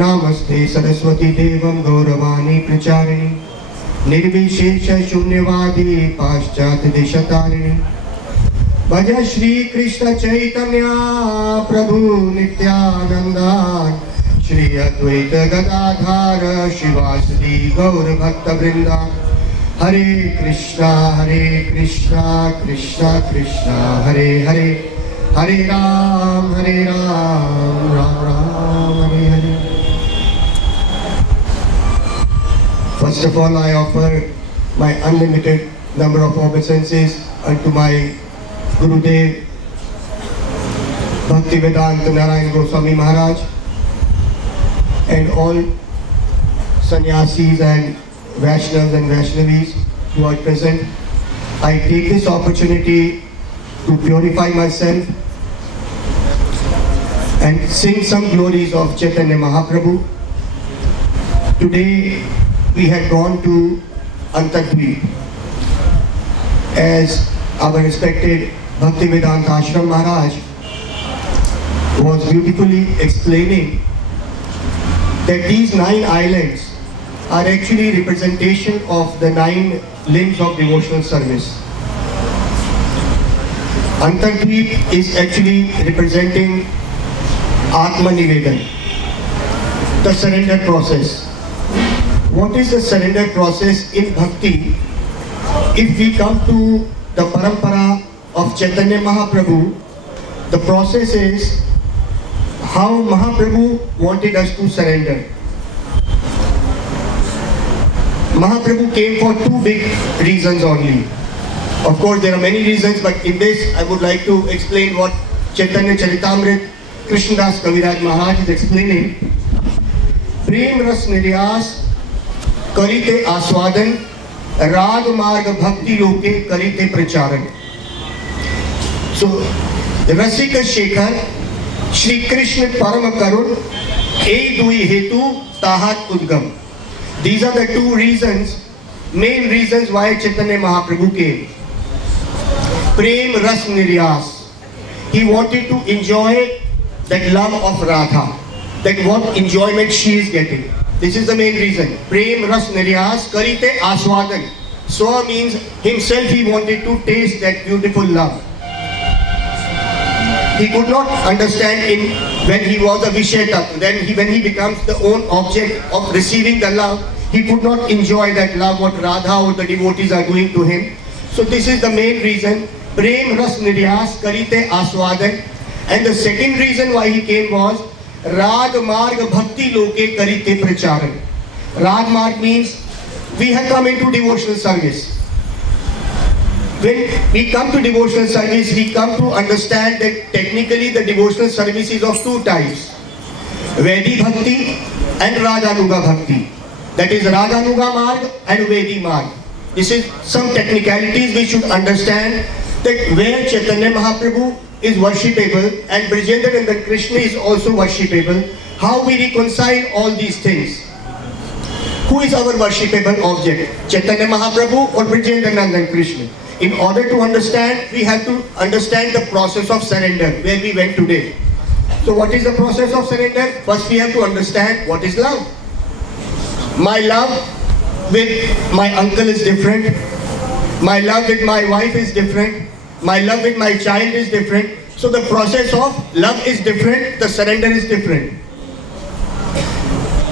नामस्ते सरस्वती देवं गौरवाणी प्रचारिणी निर्विशेष शून्यवादी पाश्चात्य देशतारिणी भज श्री कृष्ण चैतन्य प्रभु नित्यानंदा श्री अद्वैत गदाधार शिवासदि गौर भक्त वृंदा हरे Krishna Krishna Krishna Hare Hare Hare Ram Ram Ram Hare Hare. First of all, I offer my unlimited number of obeisances unto my Gurudev Bhakti Vedanta Narayan Goswami Maharaj and all sannyasis and Vaishnavas and Vaishnavis who are present. I take this opportunity to purify myself and sing some glories of Chaitanya Mahaprabhu. Today we had gone to Navadvip as our respected Bhakti Vedanta Ashram Mhj was beautifully explaining that these 9 islands are actually representation of the 9 limbs of devotional service. Navadvip is actually representing Atma Nivedan, the surrender process. What is the surrender process in Bhakti? If we come to the parampara of Chaitanya Mahaprabhu, the process is how Mahaprabhu wanted us to surrender. Mahaprabhu came for two big reasons only. Of course, there are many reasons, but in this, I would like to explain what Chaitanya Charitamrita Krishnadas Kaviraj Maharaj is explaining. Prem ras niryas karite aswadan rag marg bhakti loke karite pracharan. So, Rasika Shekhar Shri Krishna Parama Karun E Dui Hetu Tahat Udgam. These are the two reasons, main reasons why Chaitanya Mahaprabhu came. Prem ras niryas. He wanted to enjoy that love of Radha, that what enjoyment she is getting. This is the main reason. Prem ras niryas karite aswadan. Swa means himself, he wanted to taste that beautiful love. He could not understand when he was a Visheta, then when he becomes the own object of receiving the love, he could not enjoy that love what Radha or the devotees are doing to him. So this is the main reason. Prem ras niryas karite aswadan. And the second reason why he came was Rag marg bhakti loke karite pracharan. Rag marg means we have come into devotional service. When we come to devotional service, we come to understand that technically the devotional service is of two types. Vedi Bhakti and Raganuga Bhakti. That is Raganuga Marg and Vedi Marg. This is some technicalities we should understand, that where Chaitanya Mahaprabhu is worshipable and Brajendra Nandan Krishna is also worshipable, how we reconcile all these things. Who is our worshipable object? Chaitanya Mahaprabhu or Brajendra Nandan Krishna? In order to understand, we have to understand the process of surrender, where we went today. So what is the process of surrender? First we have to understand what is love. My love with my uncle is different. My love with my wife is different. My love with my child is different. So the process of love is different, the surrender is different.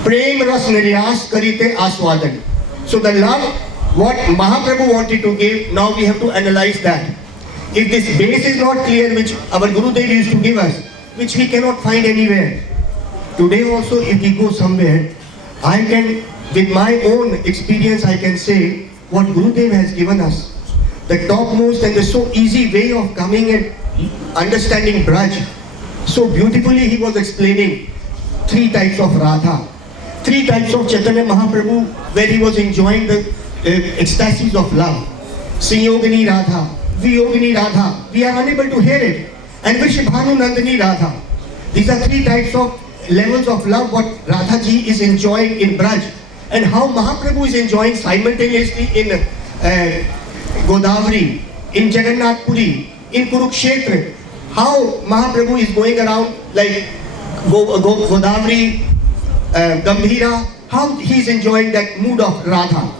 Prem ras niryas karite aswadan. So the love, what Mahaprabhu wanted to give, now we have to analyze that. If this base is not clear, which our Gurudev used to give us, which we cannot find anywhere. Today also, if we go somewhere, I can, with my own experience, I can say what Gurudev has given us. The topmost and the so easy way of coming and understanding Braj. So beautifully he was explaining three types of Radha, three types of Chaitanya Mahaprabhu, where he was enjoying the ecstasies of love. Sanyogini Radha, Viyogini Radha, we are unable to hear it. And Vrishabhanu Nandani Radha. These are three types of levels of love what Radha ji is enjoying in Braj. And how Mahaprabhu is enjoying simultaneously in Godavari, in Jagannath Puri, in Kurukshetra. How Mahaprabhu is going around like Godavari, Gambhira, how he is enjoying that mood of Radha.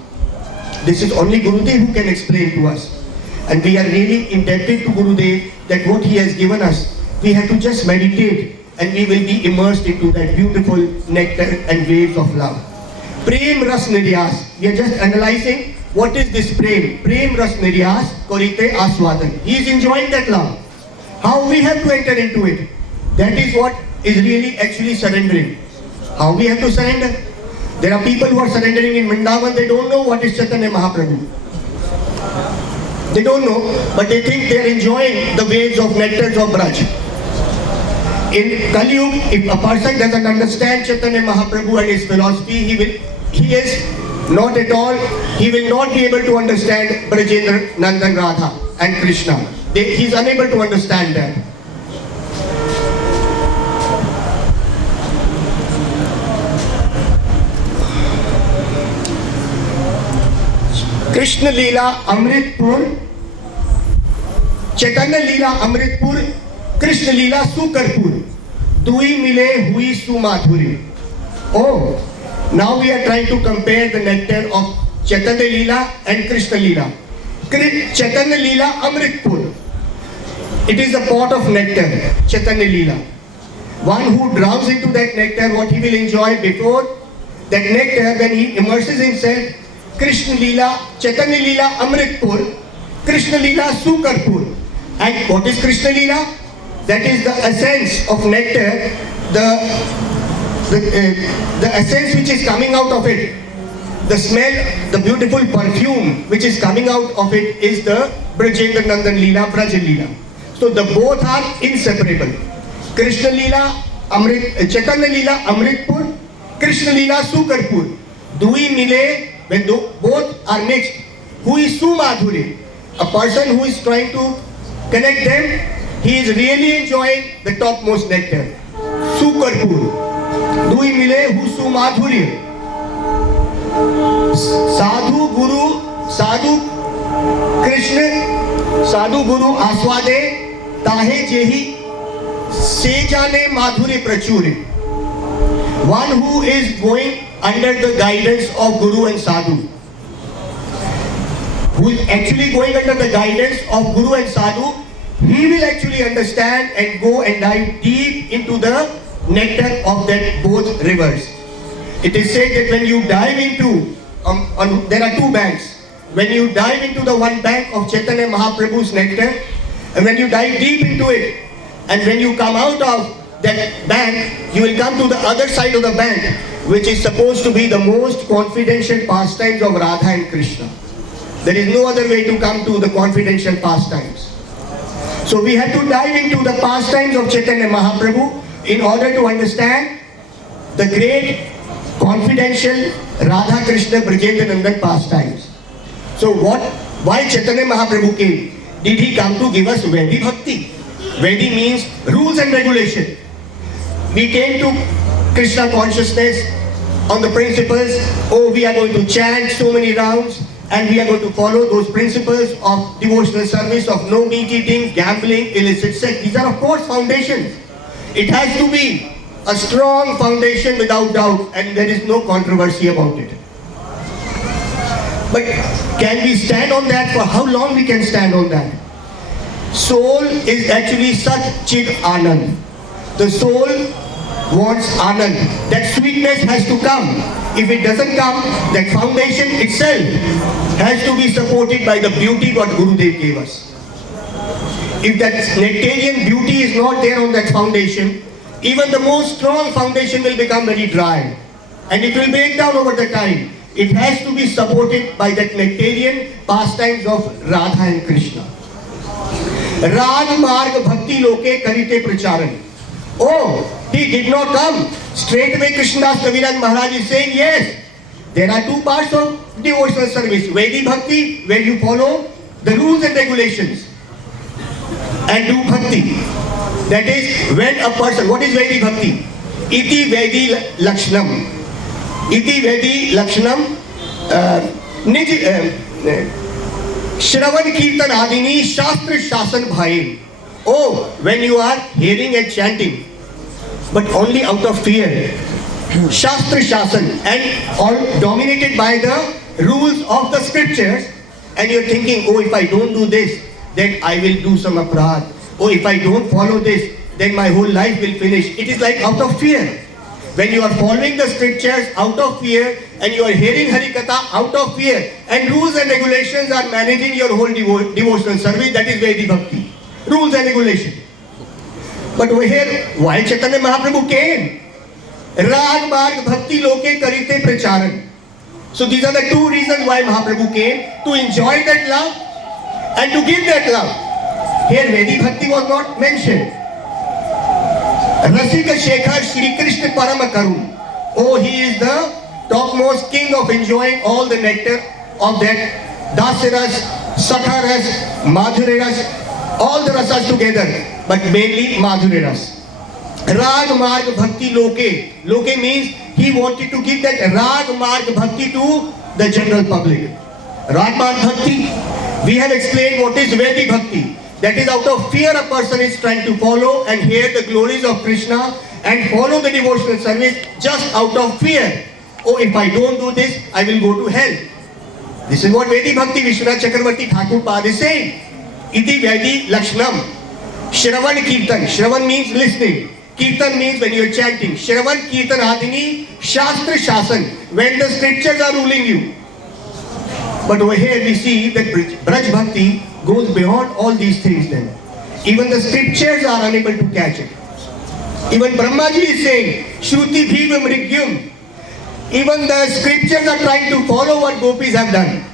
This is only Gurudev who can explain to us. And we are really indebted to Gurudev that what he has given us, we have to just meditate and we will be immersed into that beautiful nectar and waves of love. Prem ras niryas. We are just analyzing what is this prem. Prem ras niryas karite aswadan. He is enjoying that love. How we have to enter into it. That is what is really actually surrendering. How we have to surrender. There are people who are surrendering in Vrindavan, they don't know what is Chaitanya Mahaprabhu. They don't know, but they think they are enjoying the waves of nectars of Braj. In Kali Yuga, if a person doesn't understand Chaitanya Mahaprabhu and his philosophy, he is not at all, he will not be able to understand Brajendra, Nandan, Radha and Krishna. He is unable to understand that. Krishna Leela Amritpur, Chaitanya Leela Amritpur, Krishna Leela Sukarpur, Dui Mile Hui Sumadhuri. Oh, now we are trying to compare the nectar of Chaitanya Leela and Krishna Leela. Chaitanya Leela Amritpur. It is a pot of nectar, Chaitanya Leela. One who drowns into that nectar, what he will enjoy before that nectar, when he immerses himself, Krishna Leela, Chaitanya Leela Amritpur, Krishna Leela Sukarpur. And what is Krishna Leela? That is the essence of nectar, the essence which is coming out of it. the smell, the beautiful perfume which is coming out of it is the Brajendra Nandan Leela, Braj Leela. So the both are inseparable. Krishna Leela, Chaitanya Leela, Amritpur, Krishna Leela, Sukarpur. Dui mile, when both are mixed, who is Sumadhuri? A person who is trying to connect them, he is really enjoying the topmost nectar. Sukarpur. Dui mile, who Sumadhuri? Sadhu Guru, Sadhu Krishna, Sadhu Guru Aswade, Tahe Jehi, Sejane Madhuri Prachuri. One who is going under the guidance of Guru and Sadhu, who is actually going under the guidance of Guru and Sadhu, he will actually understand and go and dive deep into the nectar of that both rivers. It is said that when you dive into, there are two banks. When you dive into the one bank of Chaitanya Mahaprabhu's nectar, and when you dive deep into it, and when you come out of that bank, you will come to the other side of the bank, which is supposed to be the most confidential pastimes of Radha and Krishna. There is no other way to come to the confidential pastimes. So we have to dive into the pastimes of Chaitanya Mahaprabhu in order to understand the great confidential Radha Krishna Brajendra Nandan pastimes. So why Chaitanya Mahaprabhu came? Did he come to give us Vedi Bhakti? Vedi means rules and regulation. We came to Krishna consciousness on the principles, we are going to chant so many rounds and we are going to follow those principles of devotional service, of no meat eating, gambling, illicit sex. These are of course foundations. It has to be a strong foundation without doubt, and there is no controversy about it. But can we stand on that? For how long we can stand on that? Soul is actually Sat Chit Anand. The soul wants Anand. That sweetness has to come. If it doesn't come, that foundation itself has to be supported by the beauty what Gurudev gave us. If that nectarian beauty is not there on that foundation, even the most strong foundation will become very dry. And it will break down over the time. It has to be supported by that nectarian pastimes of Radha and Krishna. Rag Marg Bhakti Loke Karite Pracharan. Oh, he did not come. Straight away Krishnadas Kaviraj Maharaj is saying, yes, there are two parts of devotional service. Vedi Bhakti, where you follow the rules and regulations. And do Bhakti. That is when a person, what is Vedi Bhakti? Iti Vedi Lakshanam. Iti Vedi Lakshanam Shravan Kirtan Adini Shastra Shasan Bhain. Oh, when you are hearing and chanting, but only out of fear. Shastra Shasan, and all dominated by the rules of the scriptures, and you're thinking, oh, if I don't do this, then I will do some aparadh. Oh, if I don't follow this, then my whole life will finish. It is like out of fear. When you are following the scriptures out of fear, and you are hearing Harikatha out of fear, and rules and regulations are managing your whole devotional service, that is Vedi Bhakti. Rules and regulations. But over here, why Chaitanya Mahaprabhu came? Rag Marg Bhakti Loke Karite Pracharan. So these are the two reasons why Mahaprabhu came, to enjoy that love and to give that love. Here Vedi Bhakti was not mentioned. Rasika Shekhar Shri Krishna Parama Karun. Oh, he is the topmost king of enjoying all the nectar of that Dasiras, Sakharas, Madhuriras, all the rasas together, but mainly Madhuriras. Rag Marg Bhakti Loke. Loke means he wanted to give that Rag Marg Bhakti to the general public. Rag Marg Bhakti, we have explained what is Vedi Bhakti. That is out of fear a person is trying to follow and hear the glories of Krishna and follow the devotional service just out of fear. Oh, if I don't do this, I will go to hell. This is what Vedi Bhakti Vishwanath Chakravarti Thakur Pad is saying. Iti Vedi Lakshanam. Shravan Kirtan. Shravan means listening. Kirtan means when you are chanting. Shravan Kirtan Adini Shastra Shasan. When the scriptures are ruling you. But over here we see that Braj Bhakti goes beyond all these things then. Even the scriptures are unable to catch it. Even Brahmaji is saying, Srauti Mhj. Even the scriptures are trying to follow what gopis have done.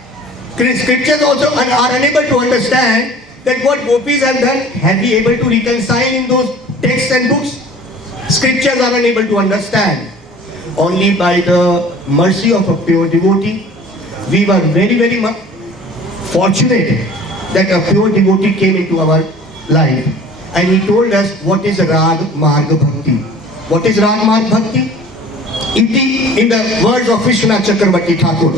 Scriptures also are unable to understand that what gopis have done, have we able to reconcile in those texts and books? Scriptures are unable to understand. Only by the mercy of a pure devotee, we were very, very much fortunate that a pure devotee came into our life. And he told us what is Rag Marg Bhakti. What is Rag Marg Bhakti? Iti, in the words of Vishwanath Chakravarti Thakur,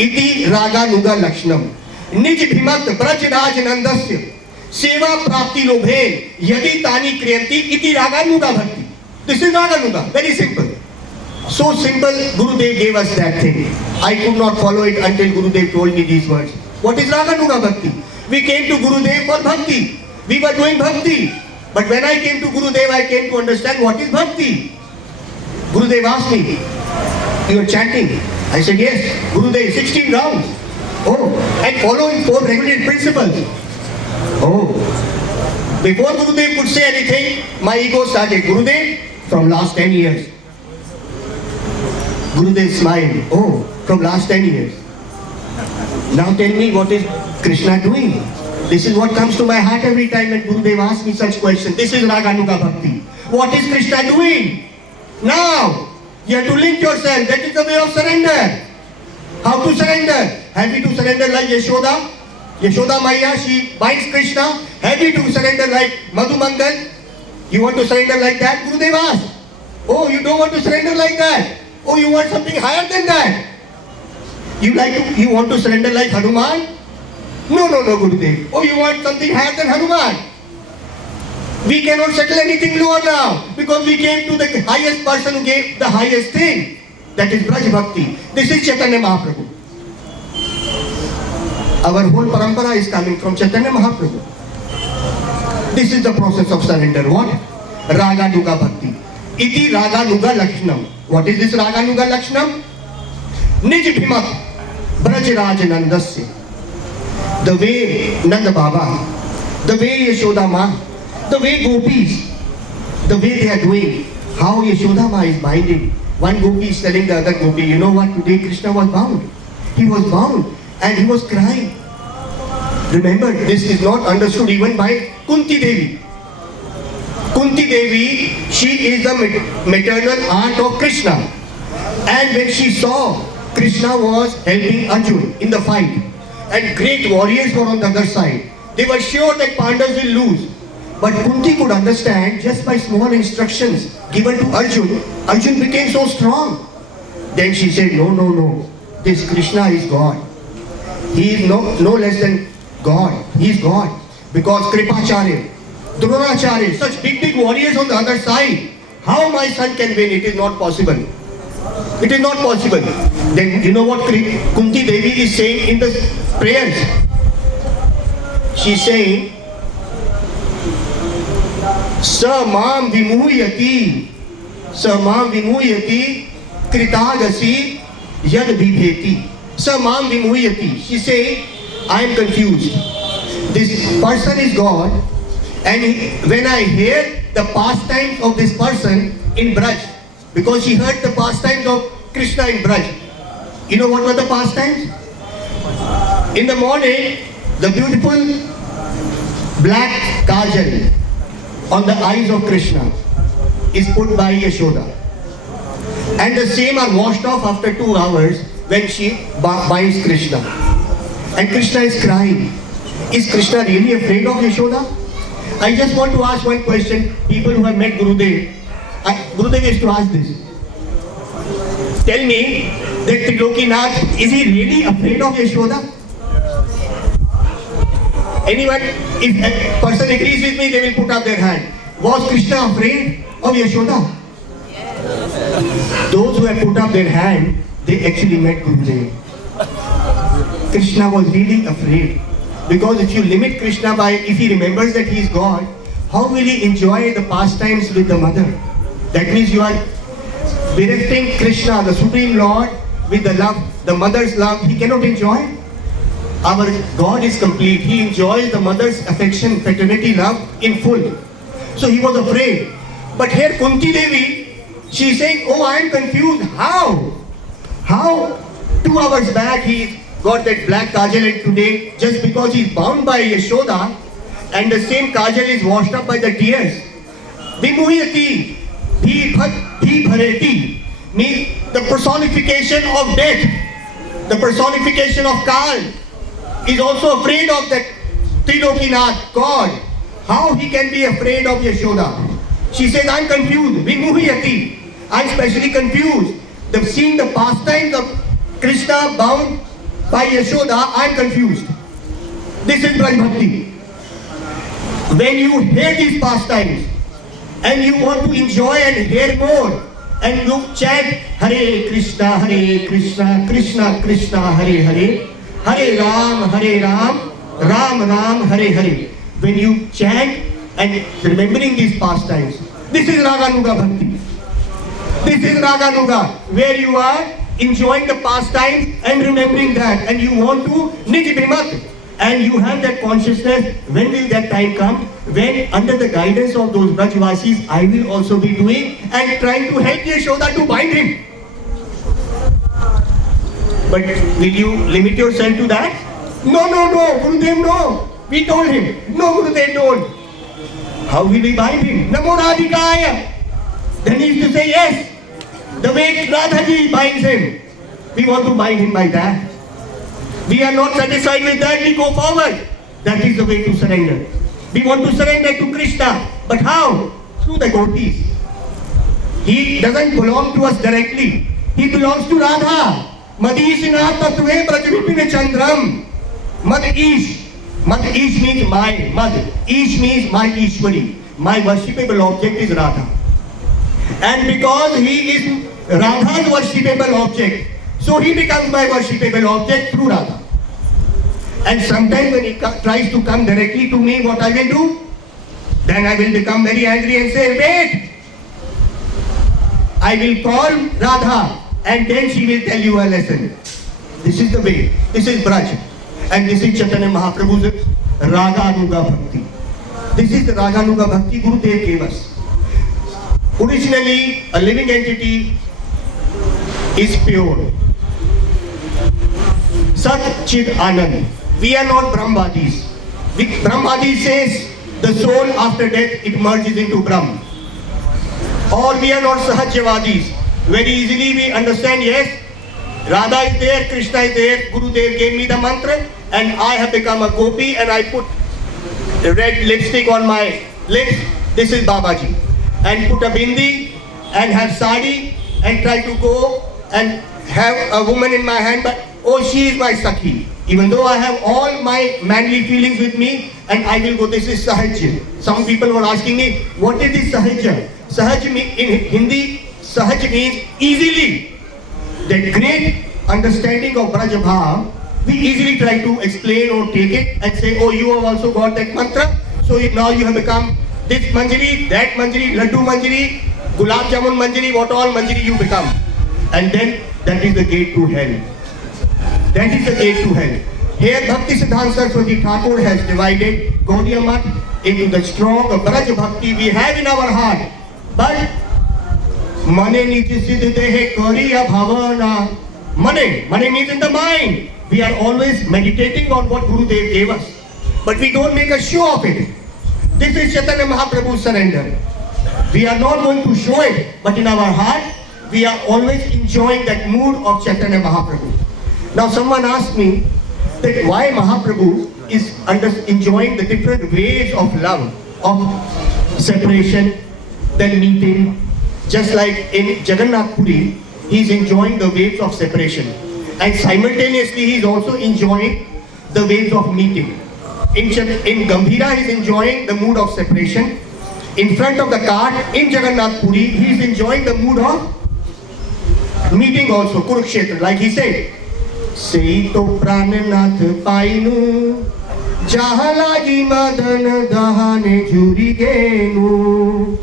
Iti Raga Nuga Lakshnam, Nij Bhimat Braj Raj Nandasya, Seva Prapti Lobhe, Yadi Tani Kriyanti, Iti Raga Nuga Bhakti. This is Raga Nuga, very simple. So simple, Gurudev gave us that thing. I could not follow it until Gurudev told me these words. What is Raga Nuga Bhakti? We came to Gurudev for Bhakti. We were doing Bhakti. But when I came to Gurudev, I came to understand what is Bhakti. Gurudev asked me, you are chanting? I said, yes. Gurudev, 16 rounds. Oh, and following 4 regulated principles. Oh. Before Gurudev could say anything, my ego started. Gurudev, from last 10 years. Gurudev smiled. Oh, from last 10 years. Now tell me, what is Krishna doing? This is what comes to my heart every time when Gurudev asks me such questions. This is Raganuga Bhakti. What is Krishna doing? Now, you have to link yourself. That is the way of surrender. How to surrender? Have we to surrender like Yashoda? Yashoda Maya, she binds Krishna. Have we to surrender like Madhu Mangal? You want to surrender like that? Gurudev asked. Oh, you don't want to surrender like that. Oh, you want something higher than that. You want to surrender like Hanuman? No, Gurudev. Oh, you want something higher than Hanuman? We cannot settle anything lower now because we came to the highest person who gave the highest thing. That is Braj Bhakti. This is Chaitanya Mahaprabhu. Our whole parampara is coming from Chaitanya Mahaprabhu. This is the process of surrender. What? Raga Nuga Bhakti. Iti Raga Nuga Lakshnam. What is this Raga Nuga Lakshnam? Nij Bhimat Braj Raj Nandasya. The way Nanda Baba, the way Yashoda Ma, the way gopis, the way they are doing, how Yashoda Ma is binding. One gopi is telling the other gopi, you know what, today Krishna was bound. He was bound and he was crying. Remember, this is not understood even by Kunti Devi. Kunti Devi, she is the maternal aunt of Krishna. And when she saw Krishna was helping Arjun in the fight, and great warriors were on the other side, they were sure that Pandavas will lose. But Kunti could understand just by small instructions given to Arjun, Arjun became so strong. Then she said, no, this Krishna is God. He is no less than God. He is God. Because Kripacharya, Dronacharya, such big warriors on the other side, how my son can win? It is not possible. It is not possible. Then you know what Kunti Devi is saying in the prayers? She is saying, Samam Vimuyati Kritagasi Yad Vibheti. Samam Vimuyati. She is saying, I am confused. This person is God, and when I hear the pastimes of this person in Braj, because she heard the pastimes of Krishna in Braj. You know what were the pastimes? In the morning, the beautiful black kajal on the eyes of Krishna is put by Yashoda. And the same are washed off after 2 hours when she binds Krishna. And Krishna is crying. Is Krishna really afraid of Yashoda? I just want to ask one question. People who have met Gurudev, Gurudev used to ask this. Tell me that Trilokinath, is he really afraid of Yashoda? Anyone, if a person agrees with me, they will put up their hand. Was Krishna afraid of Yashoda? Those who have put up their hand, they actually met Gurudev. Krishna was really afraid. Because if you limit Krishna by, if he remembers that he is God, how will he enjoy the pastimes with the mother? That means you are berefting Krishna, the Supreme Lord, with the love, the mother's love. He cannot enjoy. Our God is complete. He enjoys the mother's affection, paternity, love in full. So he was afraid. But here Kunti Devi, she is saying, oh, I am confused. How? How 2 hours back he got that black kajal and today just because he's bound by Yashoda and the same kajal is washed up by the tears. Vimuhyati, bhi bhareti means the personification of death, the personification of Kal is also afraid of that Trilokinath, God. How he can be afraid of Yashoda? She says, I'm confused. Vimuhyati, I'm specially confused. Seeing the pastimes of Krishna bound by Yashoda, I'm confused. This is Braj Bhakti. When you hear these pastimes and you want to enjoy and hear more, and you chant Hare Krishna, Krishna Krishna, Hare Hare, Hare Ram, Ram Ram, Hare Hare. When you chant and remembering these pastimes, this is Raganuga Bhakti. This is Raganuga, where you are enjoying the pastimes and remembering that, and you want to Nij Bhimat, and you have that consciousness. When will that time come? When under the guidance of those Brajvasis, I will also be doing and trying to help Yashoda to bind him. But will you limit yourself to that? No, Gurudev, no. We told him, no, Gurudev, don't. How will we bind him? Namo Radhikaya. Then he used to say yes. The way Radhaji binds him, we want to bind him by that. We are not satisfied with that, we go forward. That is the way to surrender. We want to surrender to Krishna. But how? Through the gopis. He doesn't belong to us directly. He belongs to Radha. Madishinath Tatve Brajvipine Chandram. Mad Ish. Mad Ish means my. Mad Ish means my Ishwari. My worshipable object is Radha. And because he is Radha's worshipable object, so he becomes my worshipable object through Radha. And sometimes when he tries to come directly to me, what I will do? Then I will become very angry and say, wait! I will call Radha and then she will tell you a lesson. This is the way. This is Braj. And this is Chaitanya Mahaprabhu's Raganuga Bhakti. This is the Raganuga Bhakti Gurudev gave us. Originally, a living entity is pure. Sat Chid Anand. We are not Brahmvadis. Brahmvadis says the soul after death it merges into Brahm. Or we are not Sahajyavadis. Very easily we understand, yes, Radha is there, Krishna is there, Gurudev gave me the mantra and I have become a gopi and I put red lipstick on my lips. This is Babaji. And put a bindi and have sari and try to go and have a woman in my hand, but oh, she is my Sakhi. Even though I have all my manly feelings with me and I will go, this is Sahaj. Some people were asking me, what is this Sahaj? Sahaj in Hindi, Sahaj means easily. That great understanding of Braj Bhav, we easily try to explain or take it and say, oh, you have also got that mantra, so now you have become this Manjari, that Manjari, Laddu Manjari, Gulab Jamun Manjari, what all Manjari you become. And then that is the gate to hell. That is the gate to hell. Here Bhakti Siddhanta Saraswati Thakur has divided Gaudiya Math into the strong Braj Bhakti we have in our heart. But Mane Niti Siddh Dehe Kariya Bhavana. Mane means in the mind. We are always meditating on what Gurudev gave us. But we don't make a show of it. This is Chaitanya Mahaprabhu's surrender. We are not going to show it, but in our heart, we are always enjoying that mood of Chaitanya Mahaprabhu. Now someone asked me that why Mahaprabhu is enjoying the different ways of love, of separation, then meeting. Just like in Jagannath Puri, he is enjoying the waves of separation. And simultaneously he is also enjoying the waves of meeting. In Gambhira, he is enjoying the mood of separation. In front of the cart, in Jagannath Puri, he is enjoying the mood of meeting also, Kurukshetra, like he said. Seito prananath painu, jahalagi madan dahane juri genu,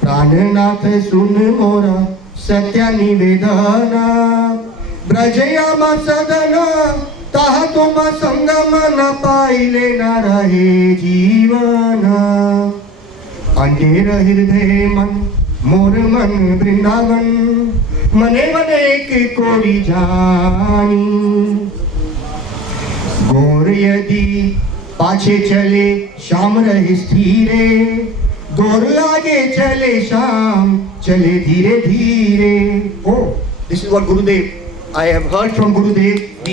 prananath sun mora satya nivedana, brajayama sadana, taha tuma sangamana paile na rahe jeevana. Antera hriday man मोर मन वृंदावन मने मने एक कोरी जानी गोर यदि पाछे चले श्याम रहे स्थिरे गोर आगे चले श्याम चले धीरे धीरे. Oh, this is what Gurudev, I have heard from Gurudev.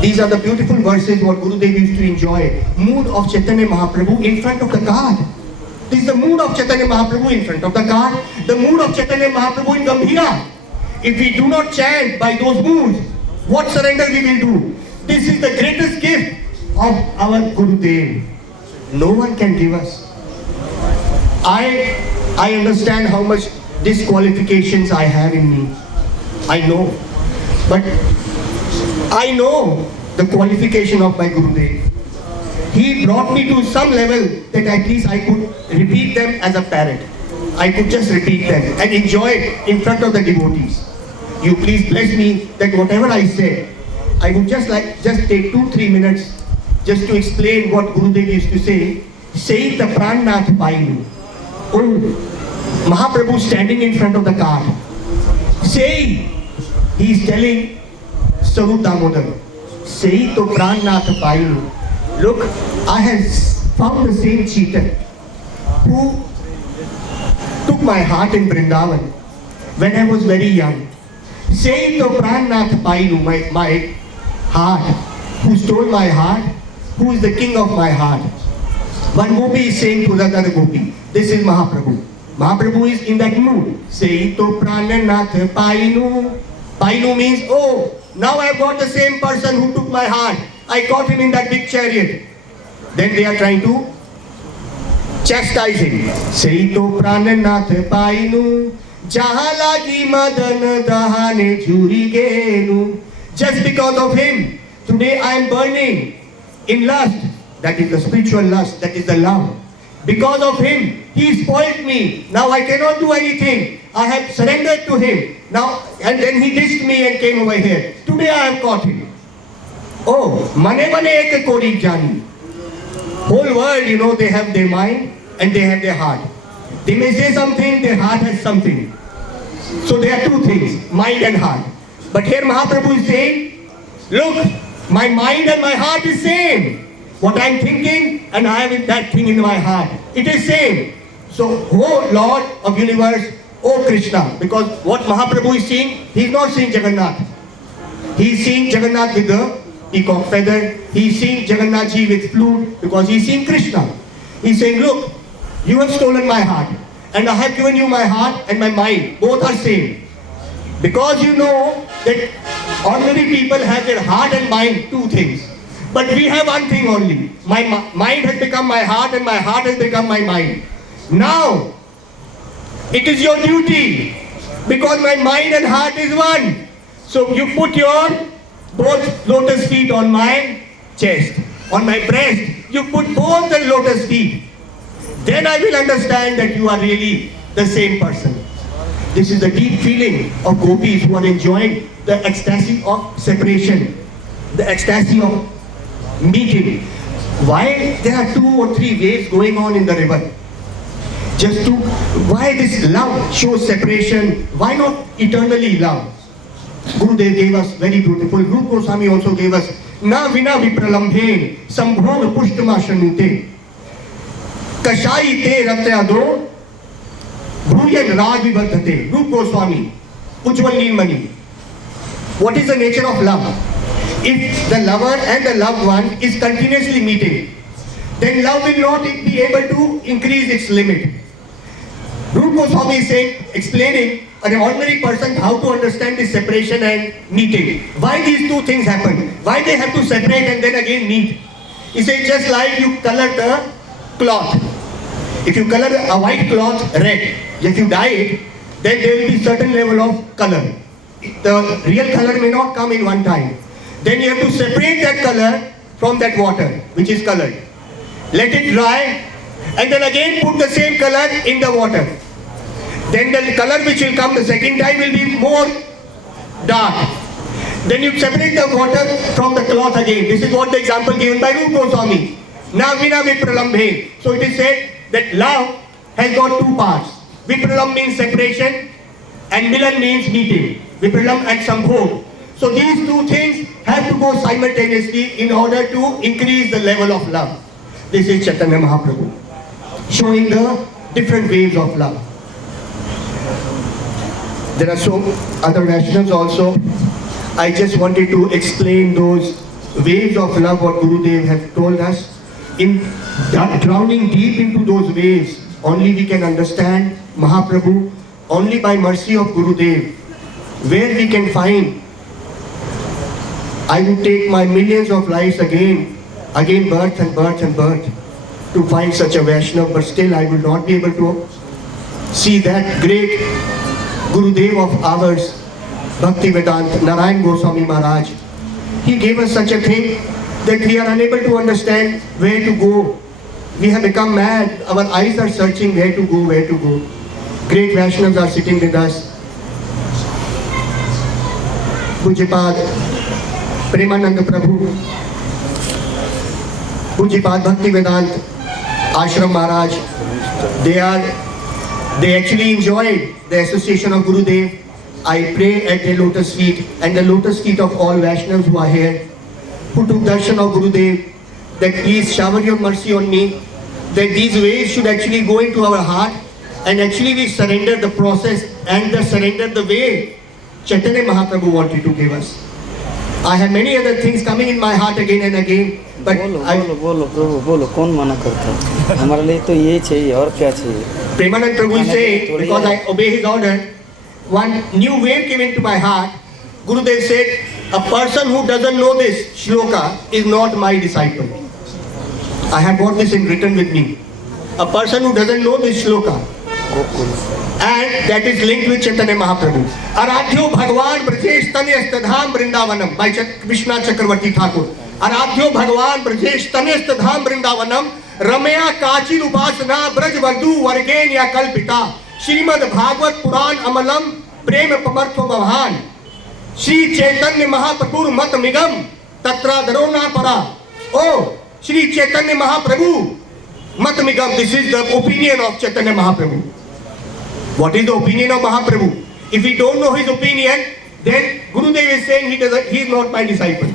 These are the beautiful verses what Gurudev used to enjoy. Mood of Chaitanya Mahaprabhu in front of the God. This is the mood of Chaitanya Mahaprabhu in front of the God. The mood of Chaitanya Mahaprabhu in Gambhira. If we do not chant by those moods, what surrender we will do? This is the greatest gift of our Gurudev. No one can give us. I understand how much disqualifications I have in me. I know. But I know the qualification of my Gurudev. He brought me to some level that at least I could repeat them as a parrot. I could just repeat them and enjoy it in front of the devotees. You please bless me that whatever I say, I would just take 2-3 minutes just to explain what Gurudev used to say. Say the Prannath Painu. Oh, Mahaprabhu standing in front of the car. Say, he is telling Srauti Mhj, say to Prannath Painu. Look, I have found the same cheater who took my heart in Vrindavan when I was very young. Say to Prannath Painu, my heart, who stole my heart, who is the king of my heart. One gopi is saying to the other gopi, this is Mahaprabhu. Mahaprabhu is in that mood. Say to Prannath Painu. Painu means, oh, now I have got the same person who took my heart. I caught him in that big chariot. Then they are trying to chastise him. Say to Prannath Painu. Jaha lagi madan dahane juri genu. Just because of him, today I am burning in lust. That is the spiritual lust, that is the love. Because of him, he spoiled me. Now I cannot do anything. I have surrendered to him. Now, and then he dissed me and came over here. Today I have caught him. Oh, mane mane ek kori jani. Whole world, they have their mind and they have their heart. They may say something, their heart has something. So there are two things, mind and heart. But here Mahaprabhu is saying, look, my mind and my heart is same. What I am thinking and I have that thing in my heart. It is same. So, oh Lord of universe, oh Krishna, because what Mahaprabhu is seeing, he is not seeing Jagannath. He is seeing Jagannath with the peacock feather. He is seeing Jagannath ji with flute because he is seeing Krishna. He is saying, look, you have stolen my heart and I have given you my heart and my mind. Both are same. Because you know that ordinary people have their heart and mind, two things. But we have one thing only. My mind has become my heart and my heart has become my mind. Now, it is your duty because my mind and heart is one. So you put your both lotus feet on my chest, on my breast. You put both the lotus feet. Then I will understand that you are really the same person. This is the deep feeling of gopis who are enjoying the ecstasy of separation, the ecstasy of meeting. Why there are 2 or 3 waves going on in the river? Why this love shows separation? Why not eternally love? Gurudev gave us very beautiful. Rupa Goswami also gave us Na vina vipralambhen sambhog pushtama shanute kashai te ratyado bhuyan raj vibhadhate. Rupa Goswami, Ujjwal Neelmani. What is the nature of love? If the lover and the loved one is continuously meeting, then love will not be able to increase its limit. Rupa Goswami is saying, explaining an ordinary person how to understand this separation and meeting. Why these two things happen? Why they have to separate and then again meet? He says, just like you color the cloth. If you color a white cloth red, if you dye it, then there will be certain level of color. The real color may not come in one time. Then you have to separate that color from that water which is colored. Let it dry and then again put the same color in the water. Then the color which will come the second time will be more dark. Then you separate the water from the cloth again. This is what the example given by Rupa Goswami. Na vina vipralambhe. So it is said that love has got two parts. Vipralam means separation and Milan means meeting. Vipralam and Sambhog. So these two things have to go simultaneously in order to increase the level of love. This is Chaitanya Mahaprabhu, showing the different waves of love. There are so other Vaishnavas also. I just wanted to explain those waves of love what Gurudev has told us. In drowning deep into those waves, only we can understand Mahaprabhu, only by mercy of Gurudev. Where we can find, I would take my millions of lives again birth and birth and birth to find such a Vaishnava, but still I will not be able to see that great Gurudev of ours, Bhakti Vedanta, Narayan Goswami Maharaj. He gave us such a thing that we are unable to understand where to go. We have become mad. Our eyes are searching where to go, where to go. Great Vaishnavas are sitting with us. Pujyapad Premanand Prabhu, Pujyapad Bhakti Vedanta, Ashram Maharaj. They actually enjoyed the association of Gurudev. I pray at their lotus feet and the lotus feet of all Vaishnavas who are here, who took darshan of Gurudev, that please shower your mercy on me, that these waves should actually go into our heart and actually we surrender the process and surrender the way Chaitanya Mahaprabhu wanted to give us. I have many other things coming in my heart again and again, but बोलो प्रभु कौन मना करता है? हमारे लिए तो ये चाहिए और क्या चाहिए? Premanand Prabhu is saying, because I obey his order, one new wave came into my heart. Gurudev said, a person who doesn't know this shloka is not my disciple. I have got this in written with me. A person who doesn't know this shloka, and that is linked with Chaitanya Mahaprabhu. Aradhyo Bhagwan Brajesh Tanyasta Dham Vrindavanam by Krishna Chakravarti Thakur. Aradhyo Bhagwan Brajesh Tanyasta Dham Vrindavanam Ramaya Kachi Upasana Braj Vardu Vargenya Kalpita Shrimad Bhagavad Puran Amalam Prema Pamartho Bhavan Shri Chaitanya Mahaprabhu Mat Migam Tatra Darona Para. Oh, Shri Chaitanya Mahaprabhu Mat Migam. This is the opinion of Chaitanya Mahaprabhu. What is the opinion of Mahaprabhu? If we don't know his opinion, then Gurudev is saying he is not my disciple.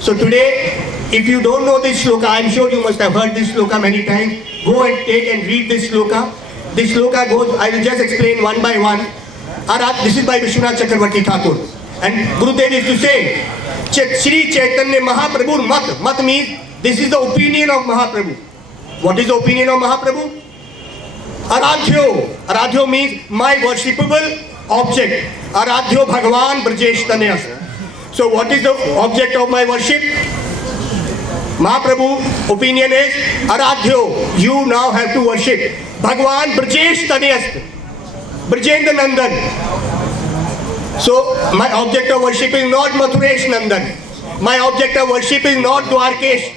So today, if you don't know this shloka, I am sure you must have heard this shloka many times. Go and take and read this shloka. This shloka goes, I will just explain one by one. This is by Vishwanath Chakravarti Thakur. And Gurudev is to say, Shri Chaitanya Mahaprabhu Mat. Mat means, this is the opinion of Mahaprabhu. What is the opinion of Mahaprabhu? Aradhyo. Aradhyo means my worshipable object. Aradhyo Bhagavan Brajesh Tanyas. So what is the object of my worship? Mahaprabhu opinion is Aradhyo. You now have to worship Bhagavan Brajesh Tanyas. Brajendra Nandan. So my object of worship is not Mathuresh Nandan. My object of worship is not Dwarkesh.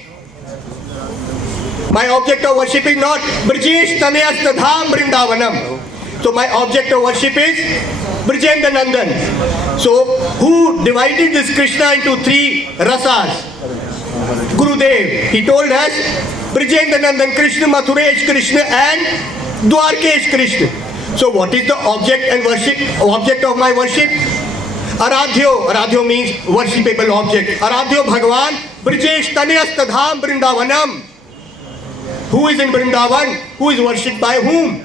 My object of worship is not Brajesh Tanayasta Dham Vrindavanam. So my object of worship is Brajendra Nandan. So who divided this Krishna into three rasas? Gurudev. He told us Brajendra Nandan Krishna, Mathuresh Krishna and Dwarkesh Krishna. So what is the object and worship? Object of my worship? Aradhyo. Aradhyo means worshipable object. Aradhyo Bhagavan Brajesh Tanayasta Dham Vrindavanam. Who is in Vrindavan? Who is worshipped by whom?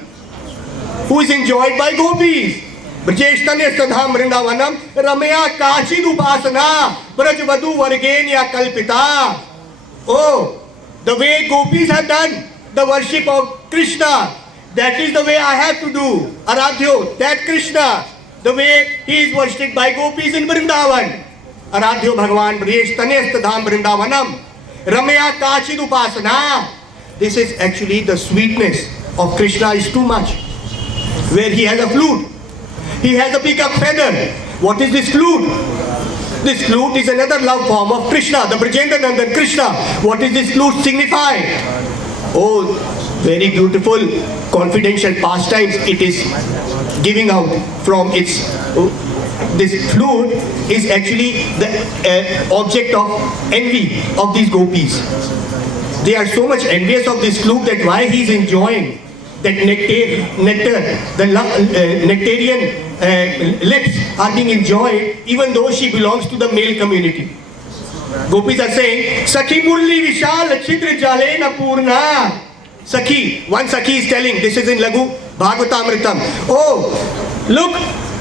Who is enjoyed by gopis? Brajesh Tanyasta Dham Vrindavanam Ramaya Kachi Upasana Braj Vadu Vargenya Kalpita. Oh, the way gopis have done the worship of Krishna, that is the way I have to do. Aradhyo, that Krishna, the way he is worshipped by gopis in Vrindavan. Aradhyo Bhagavan Brajesh Tanyasta Dham Vrindavanam Ramaya Kachi Upasana. This is actually the sweetness of Krishna is too much. Where he has a flute, he has a peacock feather. What is this flute? This flute is another love form of Krishna, the Brajendra Nandan Krishna. What is this flute signify? Oh, very beautiful, confidential pastimes it is giving out from its. This flute is actually the object of envy of these gopis. They are so much envious of this flute that why he is enjoying that nectarian lips are being enjoyed, even though she belongs to the male community. Gopis are saying, Sakhi Murli Vishal Chitra Jale na Purna. Sakhi, one Sakhi is telling, this is in Lagu Bhagavatamritam. Oh, look,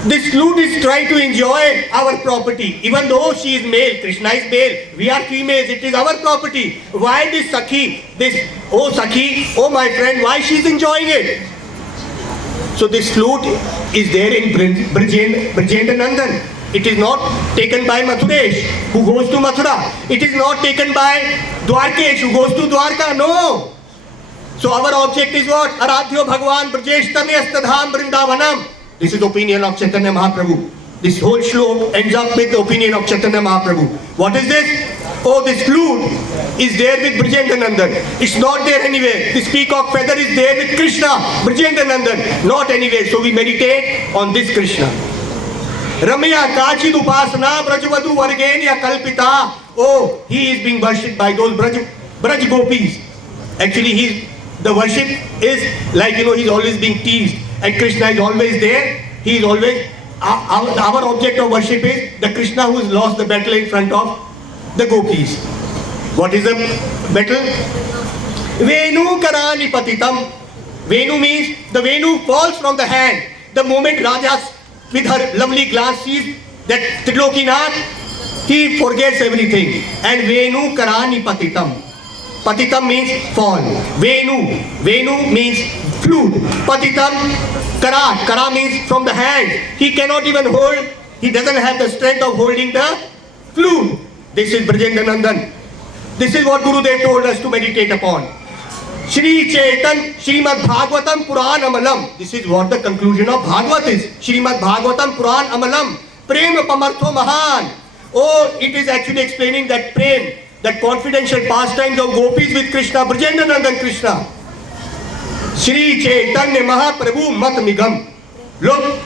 this flute is trying to enjoy our property. Even though she is male, Krishna is male, we are females, it is our property. Why this Sakhi, oh Sakhi, oh my friend, why she is enjoying it? So this flute is there in Brajendra Nandan. It is not taken by Mathuresh, who goes to Mathura. It is not taken by Dwarkesh, who goes to Dwarka. No. So our object is what? Aradhyo Bhagwan Brajeshtamyasta dham Vrindavanam. This is the opinion of Chaitanya Mahaprabhu. This whole shlok ends up with the opinion of Chaitanya Mahaprabhu. What is this? Oh, this flute is there with Brajendra Nandan. It's not there anywhere. This peacock feather is there with Krishna, Brajendra Nandan. Not anywhere. So we meditate on this Krishna. Ramya Kachid Upasana Brajavadu Vargenya Kalpita. Oh, he is being worshipped by those Braj Gopis. Actually, the worship is like, he's always being teased. And Krishna is always there. He is always, our object of worship is the Krishna who has lost the battle in front of the Gopis. What is the battle? Venu Karani Patitam. Venu means the Venu falls from the hand. The moment Raja with her lovely glance sees that Trilokinath, he forgets everything. And Venu Karani Patitam. Patitam means fall. Venu means flute. Patitam, Kara means from the hand. He cannot even hold, he doesn't have the strength of holding the flute. This is Brajendra Nandan. This is what Gurudev told us to meditate upon. Shri Chaitan Srimad Bhagavatam Puran Amalam. This is what the conclusion of Bhagavat is. Srimad Bhagavatam Puran Amalam. Prem Pamartho Mahan. Oh, it is actually explaining that prem, that confidential pastimes of gopis with Krishna, Brajendra Nandan Krishna. Shri Chaitanya Mahaprabhu Mat Migam. Look,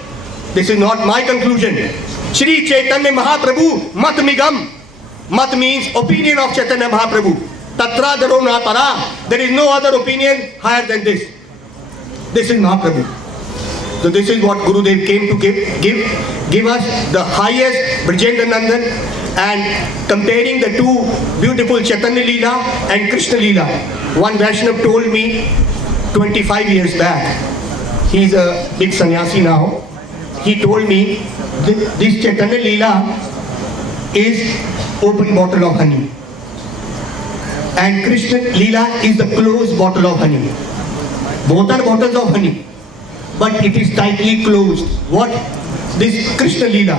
this is not my conclusion. Shri Chaitanya Mahaprabhu Mat Migam. Mat means opinion of Chaitanya Mahaprabhu. Tatra Daro Natara. There is no other opinion higher than this. This is Mahaprabhu. So this is what Gurudev came to give us the highest Brajendra Nandan, and comparing the two beautiful Chaitanya Leela and Krishna Leela. One Vaishnav told me 25 years back, he is a big sannyasi now, he told me this Chaitanya Leela is open bottle of honey and Krishna Leela is the closed bottle of honey. Both are bottles of honey, but it is tightly closed. What? This Krishna Leela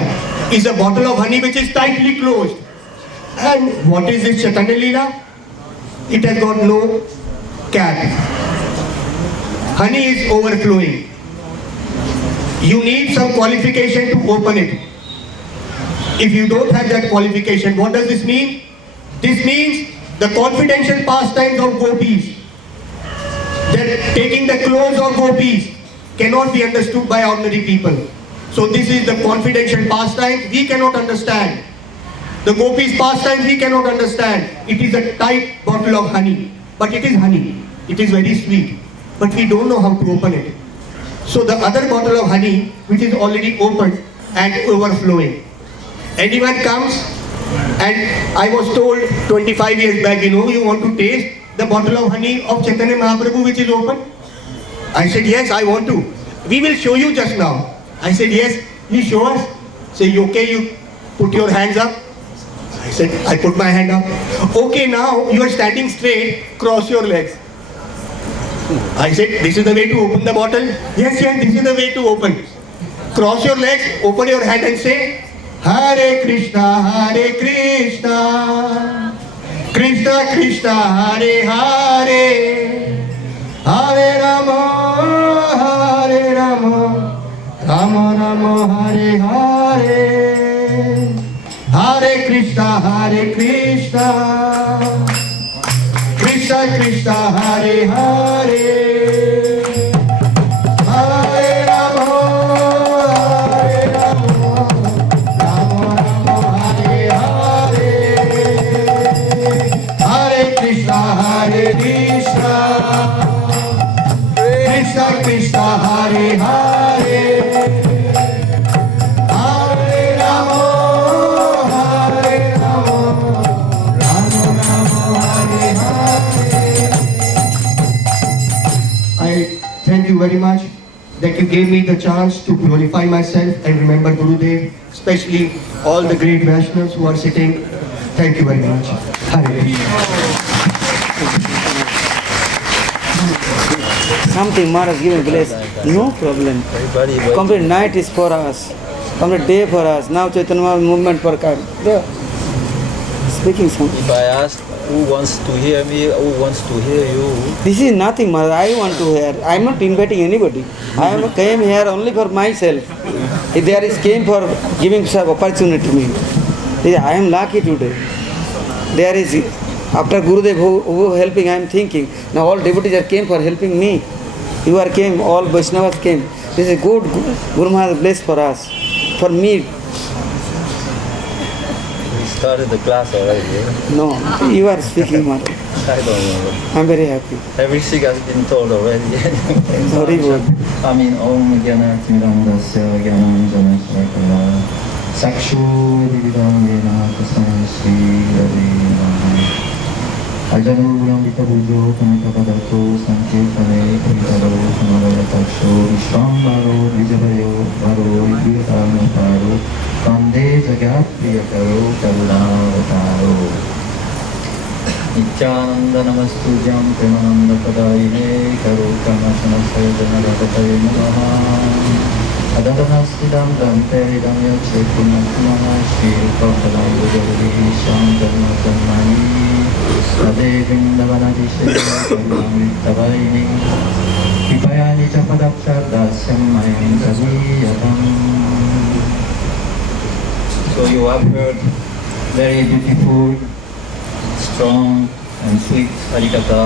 is a bottle of honey which is tightly closed. And what is this Chaitanya Leela? It has got no cap. Honey is overflowing. You need some qualification to open it. If you don't have that qualification, what does this mean? This means the confidential pastimes of gopis, that taking the clothes of gopis, cannot be understood by ordinary people. So this is the confidential pastimes we cannot understand. The gopis pastimes we cannot understand. It is a tight bottle of honey, but it is honey. It is very sweet, but we don't know how to open it. So the other bottle of honey, which is already opened and overflowing. Anyone comes, and I was told 25 years back, you want to taste the bottle of honey of Chaitanya Mahaprabhu which is open? I said, yes, I want to. We will show you just now. I said, yes, you show us. Say, okay, you put your hands up. I said, I put my hand up. Okay, now you are standing straight, cross your legs. I said, this is the way to open the bottle? Yes, this is the way to open. Cross your legs, open your hand and say, Hare Krishna, Krishna Krishna, Hare Hare, Hare Rama, Rama Rama, Hare Hare, Hare Krishna, Krishna Krishna, Hare Hare, Hare Rama, Rama Rama, Hare Hare, Hare Krishna, Krishna Hare Hare, Hare Rama, Hare Rama, Rama Rama, Hare Hare. I thank you very much that you gave me the chance to glorify myself and remember Gurudev, especially all the great Vaishnavas who are sitting. Thank you very much. Hare Krishna. Something Maharaj given bless. No problem. Complete night is for us. Complete day for us. Now Chaitanya Mahaprabhu movement for come. There. Speaking something. If I ask who wants to hear me, who wants to hear you, This is nothing, Maharaj. I want to hear. I am not inviting anybody. I came here only for myself. If there is came for giving some opportunity to me. I am lucky today. There is, after Gurudev who helping, I am thinking. Now all devotees are came for helping me. You are came, all Vaishnavas came. This is good. Guru Maharaj blessed for us. For me. we started the class already. No, you are speaking, Maharaj. I don't know. I am very happy. Everything has been told already. Very good. I mean, Om Gyana Timirandasya Gyanam Janasakala Sakshu Dividam Yena Kasam Sri Radhinam Ajanuram Vitabujo Kamikapadato Sankirtane Kamitaro Samadayataksho Vishwambaro Vijavayo Varo Vivekanaparo Kande Jagat Priyakaro Karunavataro Nityananda Namastujam Premananda Padayine Karo Kamachana Sayadana Rakataye Namaha Adadanastidam Dante Idam Yache Punakumana Shri Kampalam Vajavadi Sham Dharma Dharmani Ade Vindavana Dishya Karunamitavayini Kipayani Chapadakshar Dasyam Mayam Kaviyatam. So you have heard very beautiful, strong and sweet Harikatha.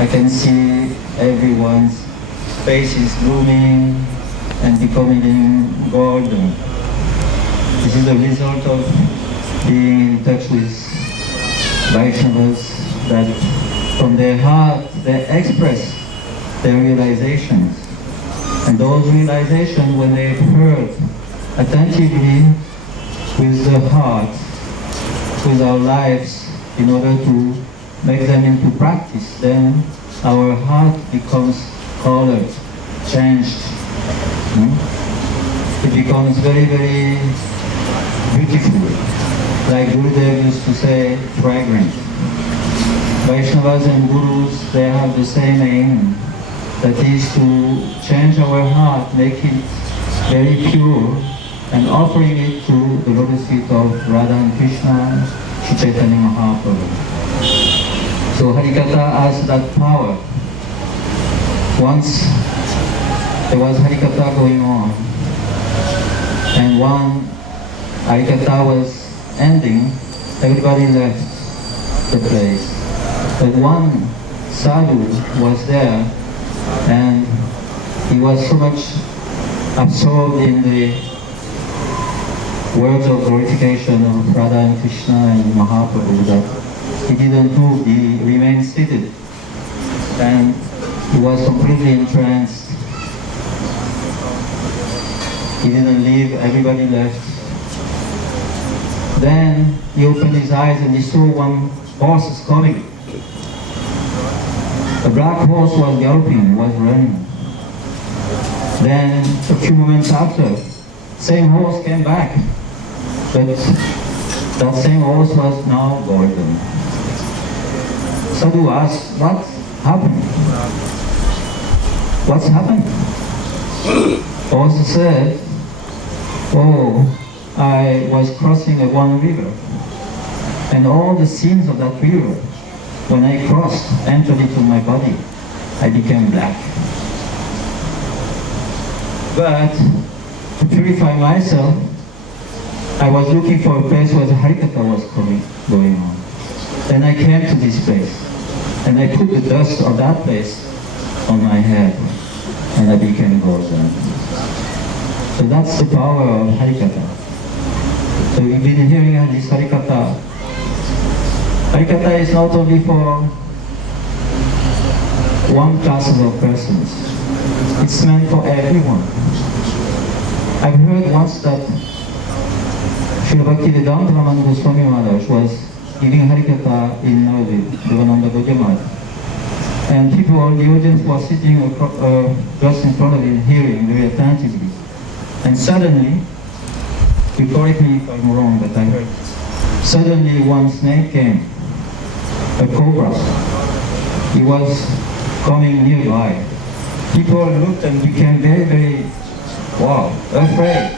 I can see everyone's face is blooming and becoming golden. This is the result of being in touch with Vaishnavas, that from their heart they express their realizations. And those realizations, when they heard attentively with the heart, with our lives, in order to make them into practice, then our heart becomes colored, changed. It becomes very, very beautiful. Like Gurudev used to say, fragrant. Vaishnavas and Gurus, they have the same aim. That is to change our heart, make it very pure, and offering it to the lotus feet of Radha and Krishna, Sri Chaitanya Mahaprabhu. So Harikatha has that power. Once there was Harikatha going on, and one Harikatha was ending, everybody left the place. But one sadhu was there, and he was so much absorbed in the words of glorification of Radha and Krishna and Mahaprabhu that he didn't move, he remained seated. And he was completely entranced. He didn't leave, everybody left. Then he opened his eyes and he saw one horse coming. The black horse was galloping, was running. Then a few moments after, same horse came back. But that same horse was now golden. Sadhu asked, what happened? What's happened? Horse said, oh, I was crossing one river, and all the sins of that river, when I crossed, entered into my body, I became black. But to purify myself, I was looking for a place where the Harikatha was going on. Then I came to this place, and I put the dust of that place on my head, and I became golden. So that's the power of Harikatha. So we've been hearing this Harikatha. Harikatha is not only for one class of persons. It's meant for everyone. I've heard once that Srila Bhakti Dham Goswami Maharaj was giving Harikatha in Navadvip, Devananda. And people, the audience was sitting just in front of him, hearing very attentively. And suddenly, you correct me if I'm wrong, but I heard, suddenly one snake came, a cobra. He was coming nearby. People looked and became very, very, wow, afraid.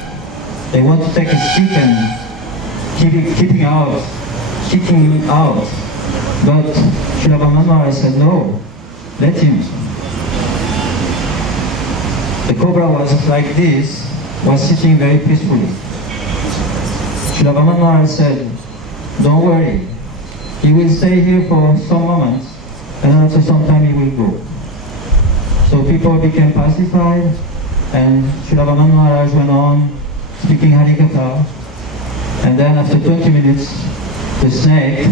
They want to take a stick and kicking him out. But Srila Bhakti said, no, let him. The cobra was like this, was sitting very peacefully. Srila Bhakti said, don't worry, he will stay here for some moments, and after some time he will go. So people became pacified, and Srila Bhakti Maharaj went on speaking Harikatha, and then after 20 minutes, the snake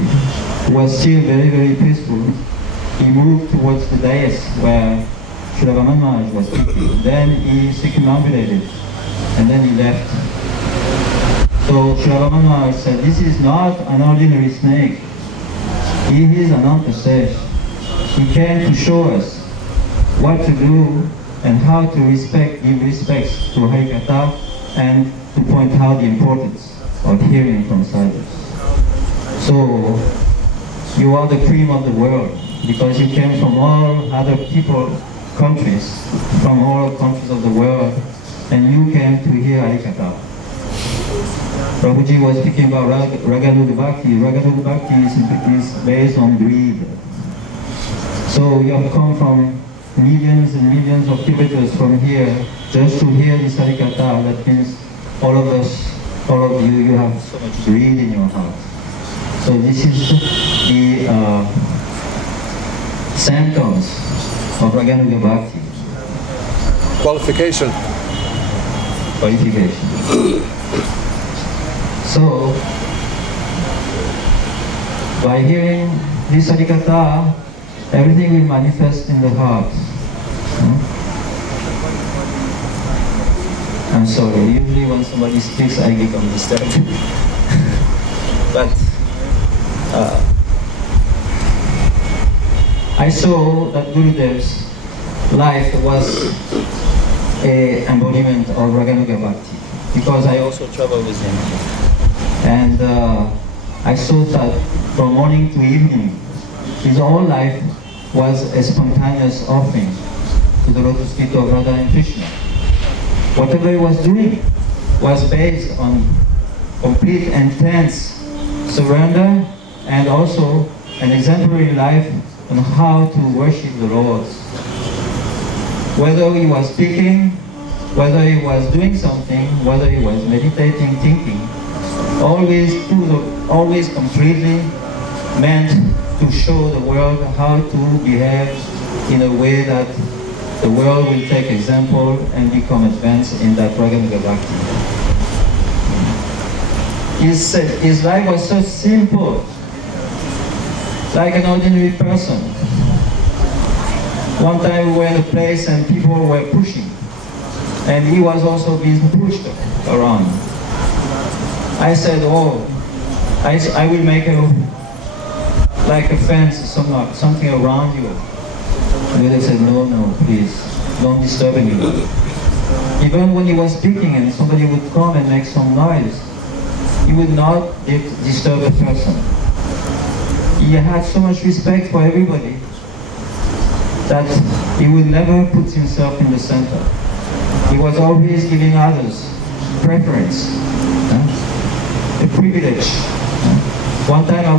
was still very, very peaceful. He moved towards the dais where Srila Bhakti Maharaj was speaking. Then he circumambulated, and then he left. So Srila Bhakti Maharaj said, this is not an ordinary snake. He is an Antasesh. He came to show us what to do and how to give respects to Harikatha and to point out the importance of hearing from sadhus. So, you are the cream of the world because you came from all other countries, from all countries of the world, and you came to hear Harikatha. Prabhuji was speaking about Raganuga Bhakti. Raganuga Bhakti is based on greed. So you have come from millions and millions of kilometers from here just to hear this Harikatha. That means all of us, all of you, you have so much greed in your heart. So this is the symptoms of Raganuga Bhakti. Qualification. So, by hearing this Harikatha, everything will manifest in the heart. I'm sorry, usually when somebody speaks I become disturbed. But I saw that Gurudev's life was an embodiment of Raganuga Bhakti because I also traveled with him. And I saw that from morning to evening, his whole life was a spontaneous offering to the lotus feet of Radha and Krishna. Whatever he was doing was based on complete intense surrender and also an exemplary life on how to worship the Lord. Whether he was speaking, whether he was doing something, whether he was meditating, thinking, always completely meant to show the world how to behave in a way that the world will take example and become advanced in that Raganuga Bhakti. His life was so simple, like an ordinary person. One time we were in a place and people were pushing, and he was also being pushed around. I said, oh, I will make like a fence, something around you. And they said, no, please, don't disturb me. Even when he was speaking and somebody would come and make some noise, he would not disturb the person. He had so much respect for everybody that he would never put himself in the center. He was always giving others preference, a privilege. One time that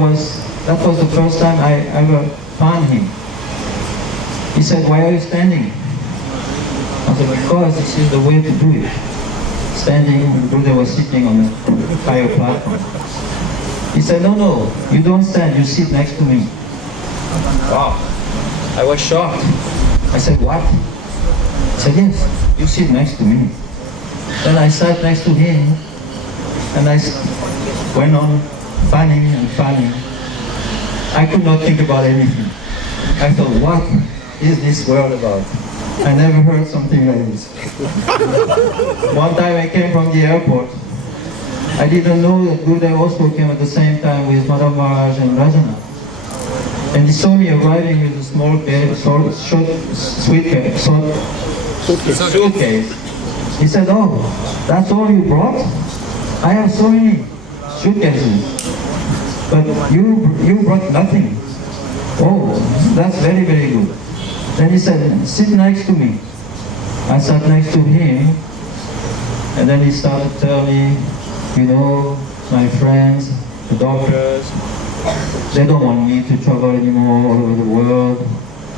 was the first time I ever found him. He said, why are you standing? I said, because this is the way to do it. Standing, Buddha was sitting on a higher platform. He said, no, you don't stand, you sit next to me. Wow, I was shocked. I said, what? He said, yes, you sit next to me. Then I sat next to him, and I went on fanning and fanning. I could not think about anything. I thought, what is this world about? I never heard something like this. One time I came from the airport. I didn't know that Gurudev also came at the same time with Madam Maharaj and Rajana. And he saw me arriving with a small suitcase. He said, "Oh, that's all you brought? I have so many suitcases, but you brought nothing. Oh, that's very, very good." Then he said, "Sit next to me." I sat next to him, and then he started telling me, "You know, my friends, the doctors, they don't want me to travel anymore all over the world.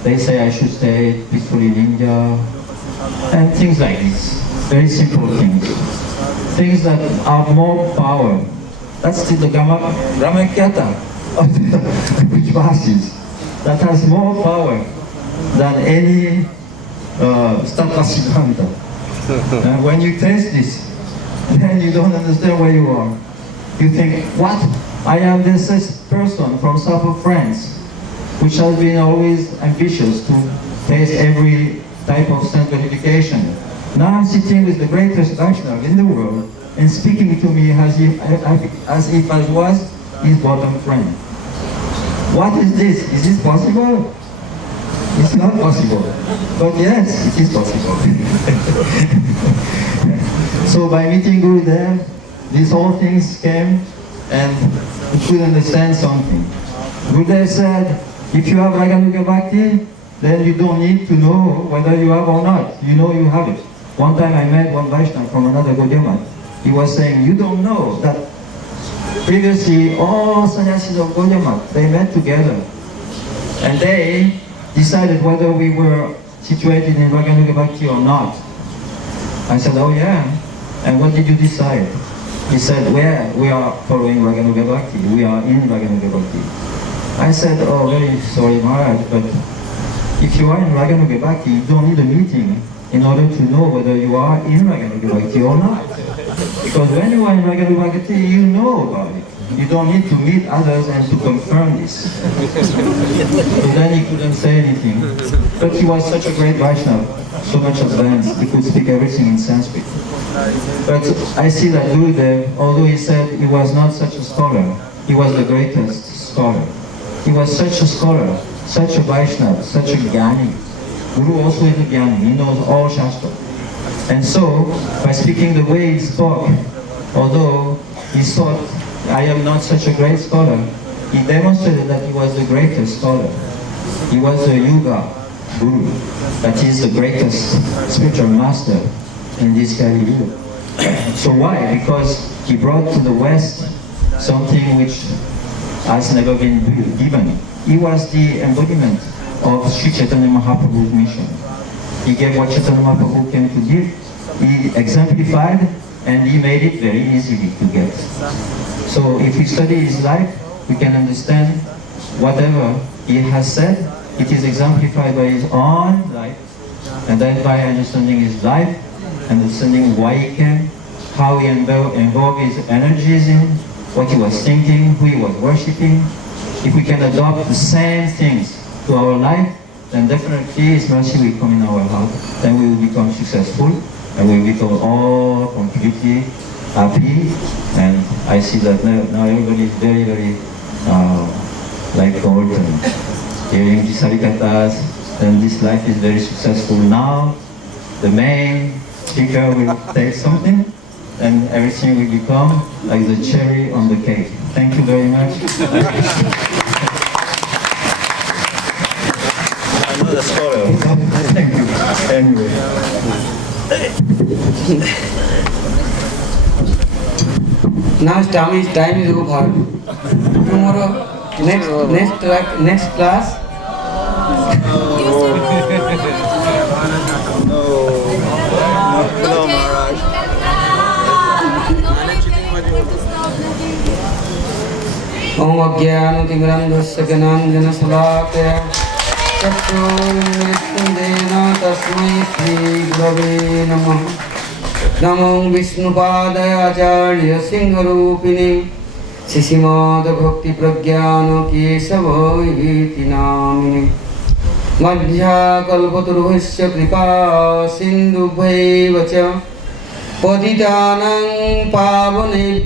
They say I should stay peacefully in India," and things like this. Very simple things. Things that are more power. That's the Brahmakyata of the Vijvasis. That has more power than any Statra. And when you taste this, then you don't understand where you are. You think, what? I am this person from south of France, which has been always ambitious to taste every type of sense gratification. Now I'm sitting with the greatest Vaishnava in the world and speaking to me as if I was his bottom friend. What is this? Is this possible? It's not possible. But yes, it is possible. So by meeting Gurudev, these whole things came and we could understand something. Gurudev said, if you have Raganuga Bhakti, then you don't need to know whether you have or not. You know you have it. One time I met one Vaishnava from another Gaudiya Math. He was saying, you don't know that previously all sannyasis of Gaudiya Math, they met together. And they decided whether we were situated in Raganuga Bhakti or not. I said, oh yeah. And what did you decide? He said, well, we are following Raganuga Bhakti. We are in Raganuga Bhakti. I said, oh, very sorry, Maharaj, but if you are in Raganuga Bhakti, you don't need a meeting in order to know whether you are in Raganuga Bhakti or not. Because when you are in Raganuga Bhakti, you know about it. You don't need to meet others and to confirm this. So then he couldn't say anything. But he was such a great Vaishnava, so much advanced, he could speak everything in Sanskrit. But I see that Gurudev, although he said he was not such a scholar, he was the greatest scholar. He was such a scholar, such a Vaishnava, such a Jnani. Guru also is a Jnani, he knows all Shastra. And so, by speaking the way he spoke, although he thought, I am not such a great scholar, he demonstrated that he was the greatest scholar. He was a Yuga Guru, that is the greatest spiritual master in this Kali Yuga. So why? Because he brought to the West something which has never been given. He was the embodiment of Sri Chaitanya Mahaprabhu's mission. He gave what Chaitanya Mahaprabhu came to give, he exemplified, and he made it very easily to get. So if we study his life, we can understand whatever he has said, it is exemplified by his own life, and then by understanding his life, understanding why he came, how he involved his energies in, what he was thinking, who he was worshipping. If we can adopt the same things to our life, then definitely his mercy will come in our heart. Then we will become successful, and we will become all completely happy. And I see that now everybody is very, very like gold, hearing these harikathas, and this life is very successful. Now the main speaker will take something, and everything will become like the cherry on the cake. Thank you very much. I'm not a scholar. Thank you. Anyway. Now time is over. Tomorrow, next class. No, Maharaj. Om Ajnanatimmirandhasya Gnananjanasalakaya Chakshurunnilendena Tasmai Shri Gurave Namah. Namo Vishnupadaya Acharya Singharupini Srimad Bhakti Pragyana Kesava Iti Namini मध्याकल्पतरुभ्यश्च कृपा सिन्धुभ्यैव च पतितानां पावनेभ्यो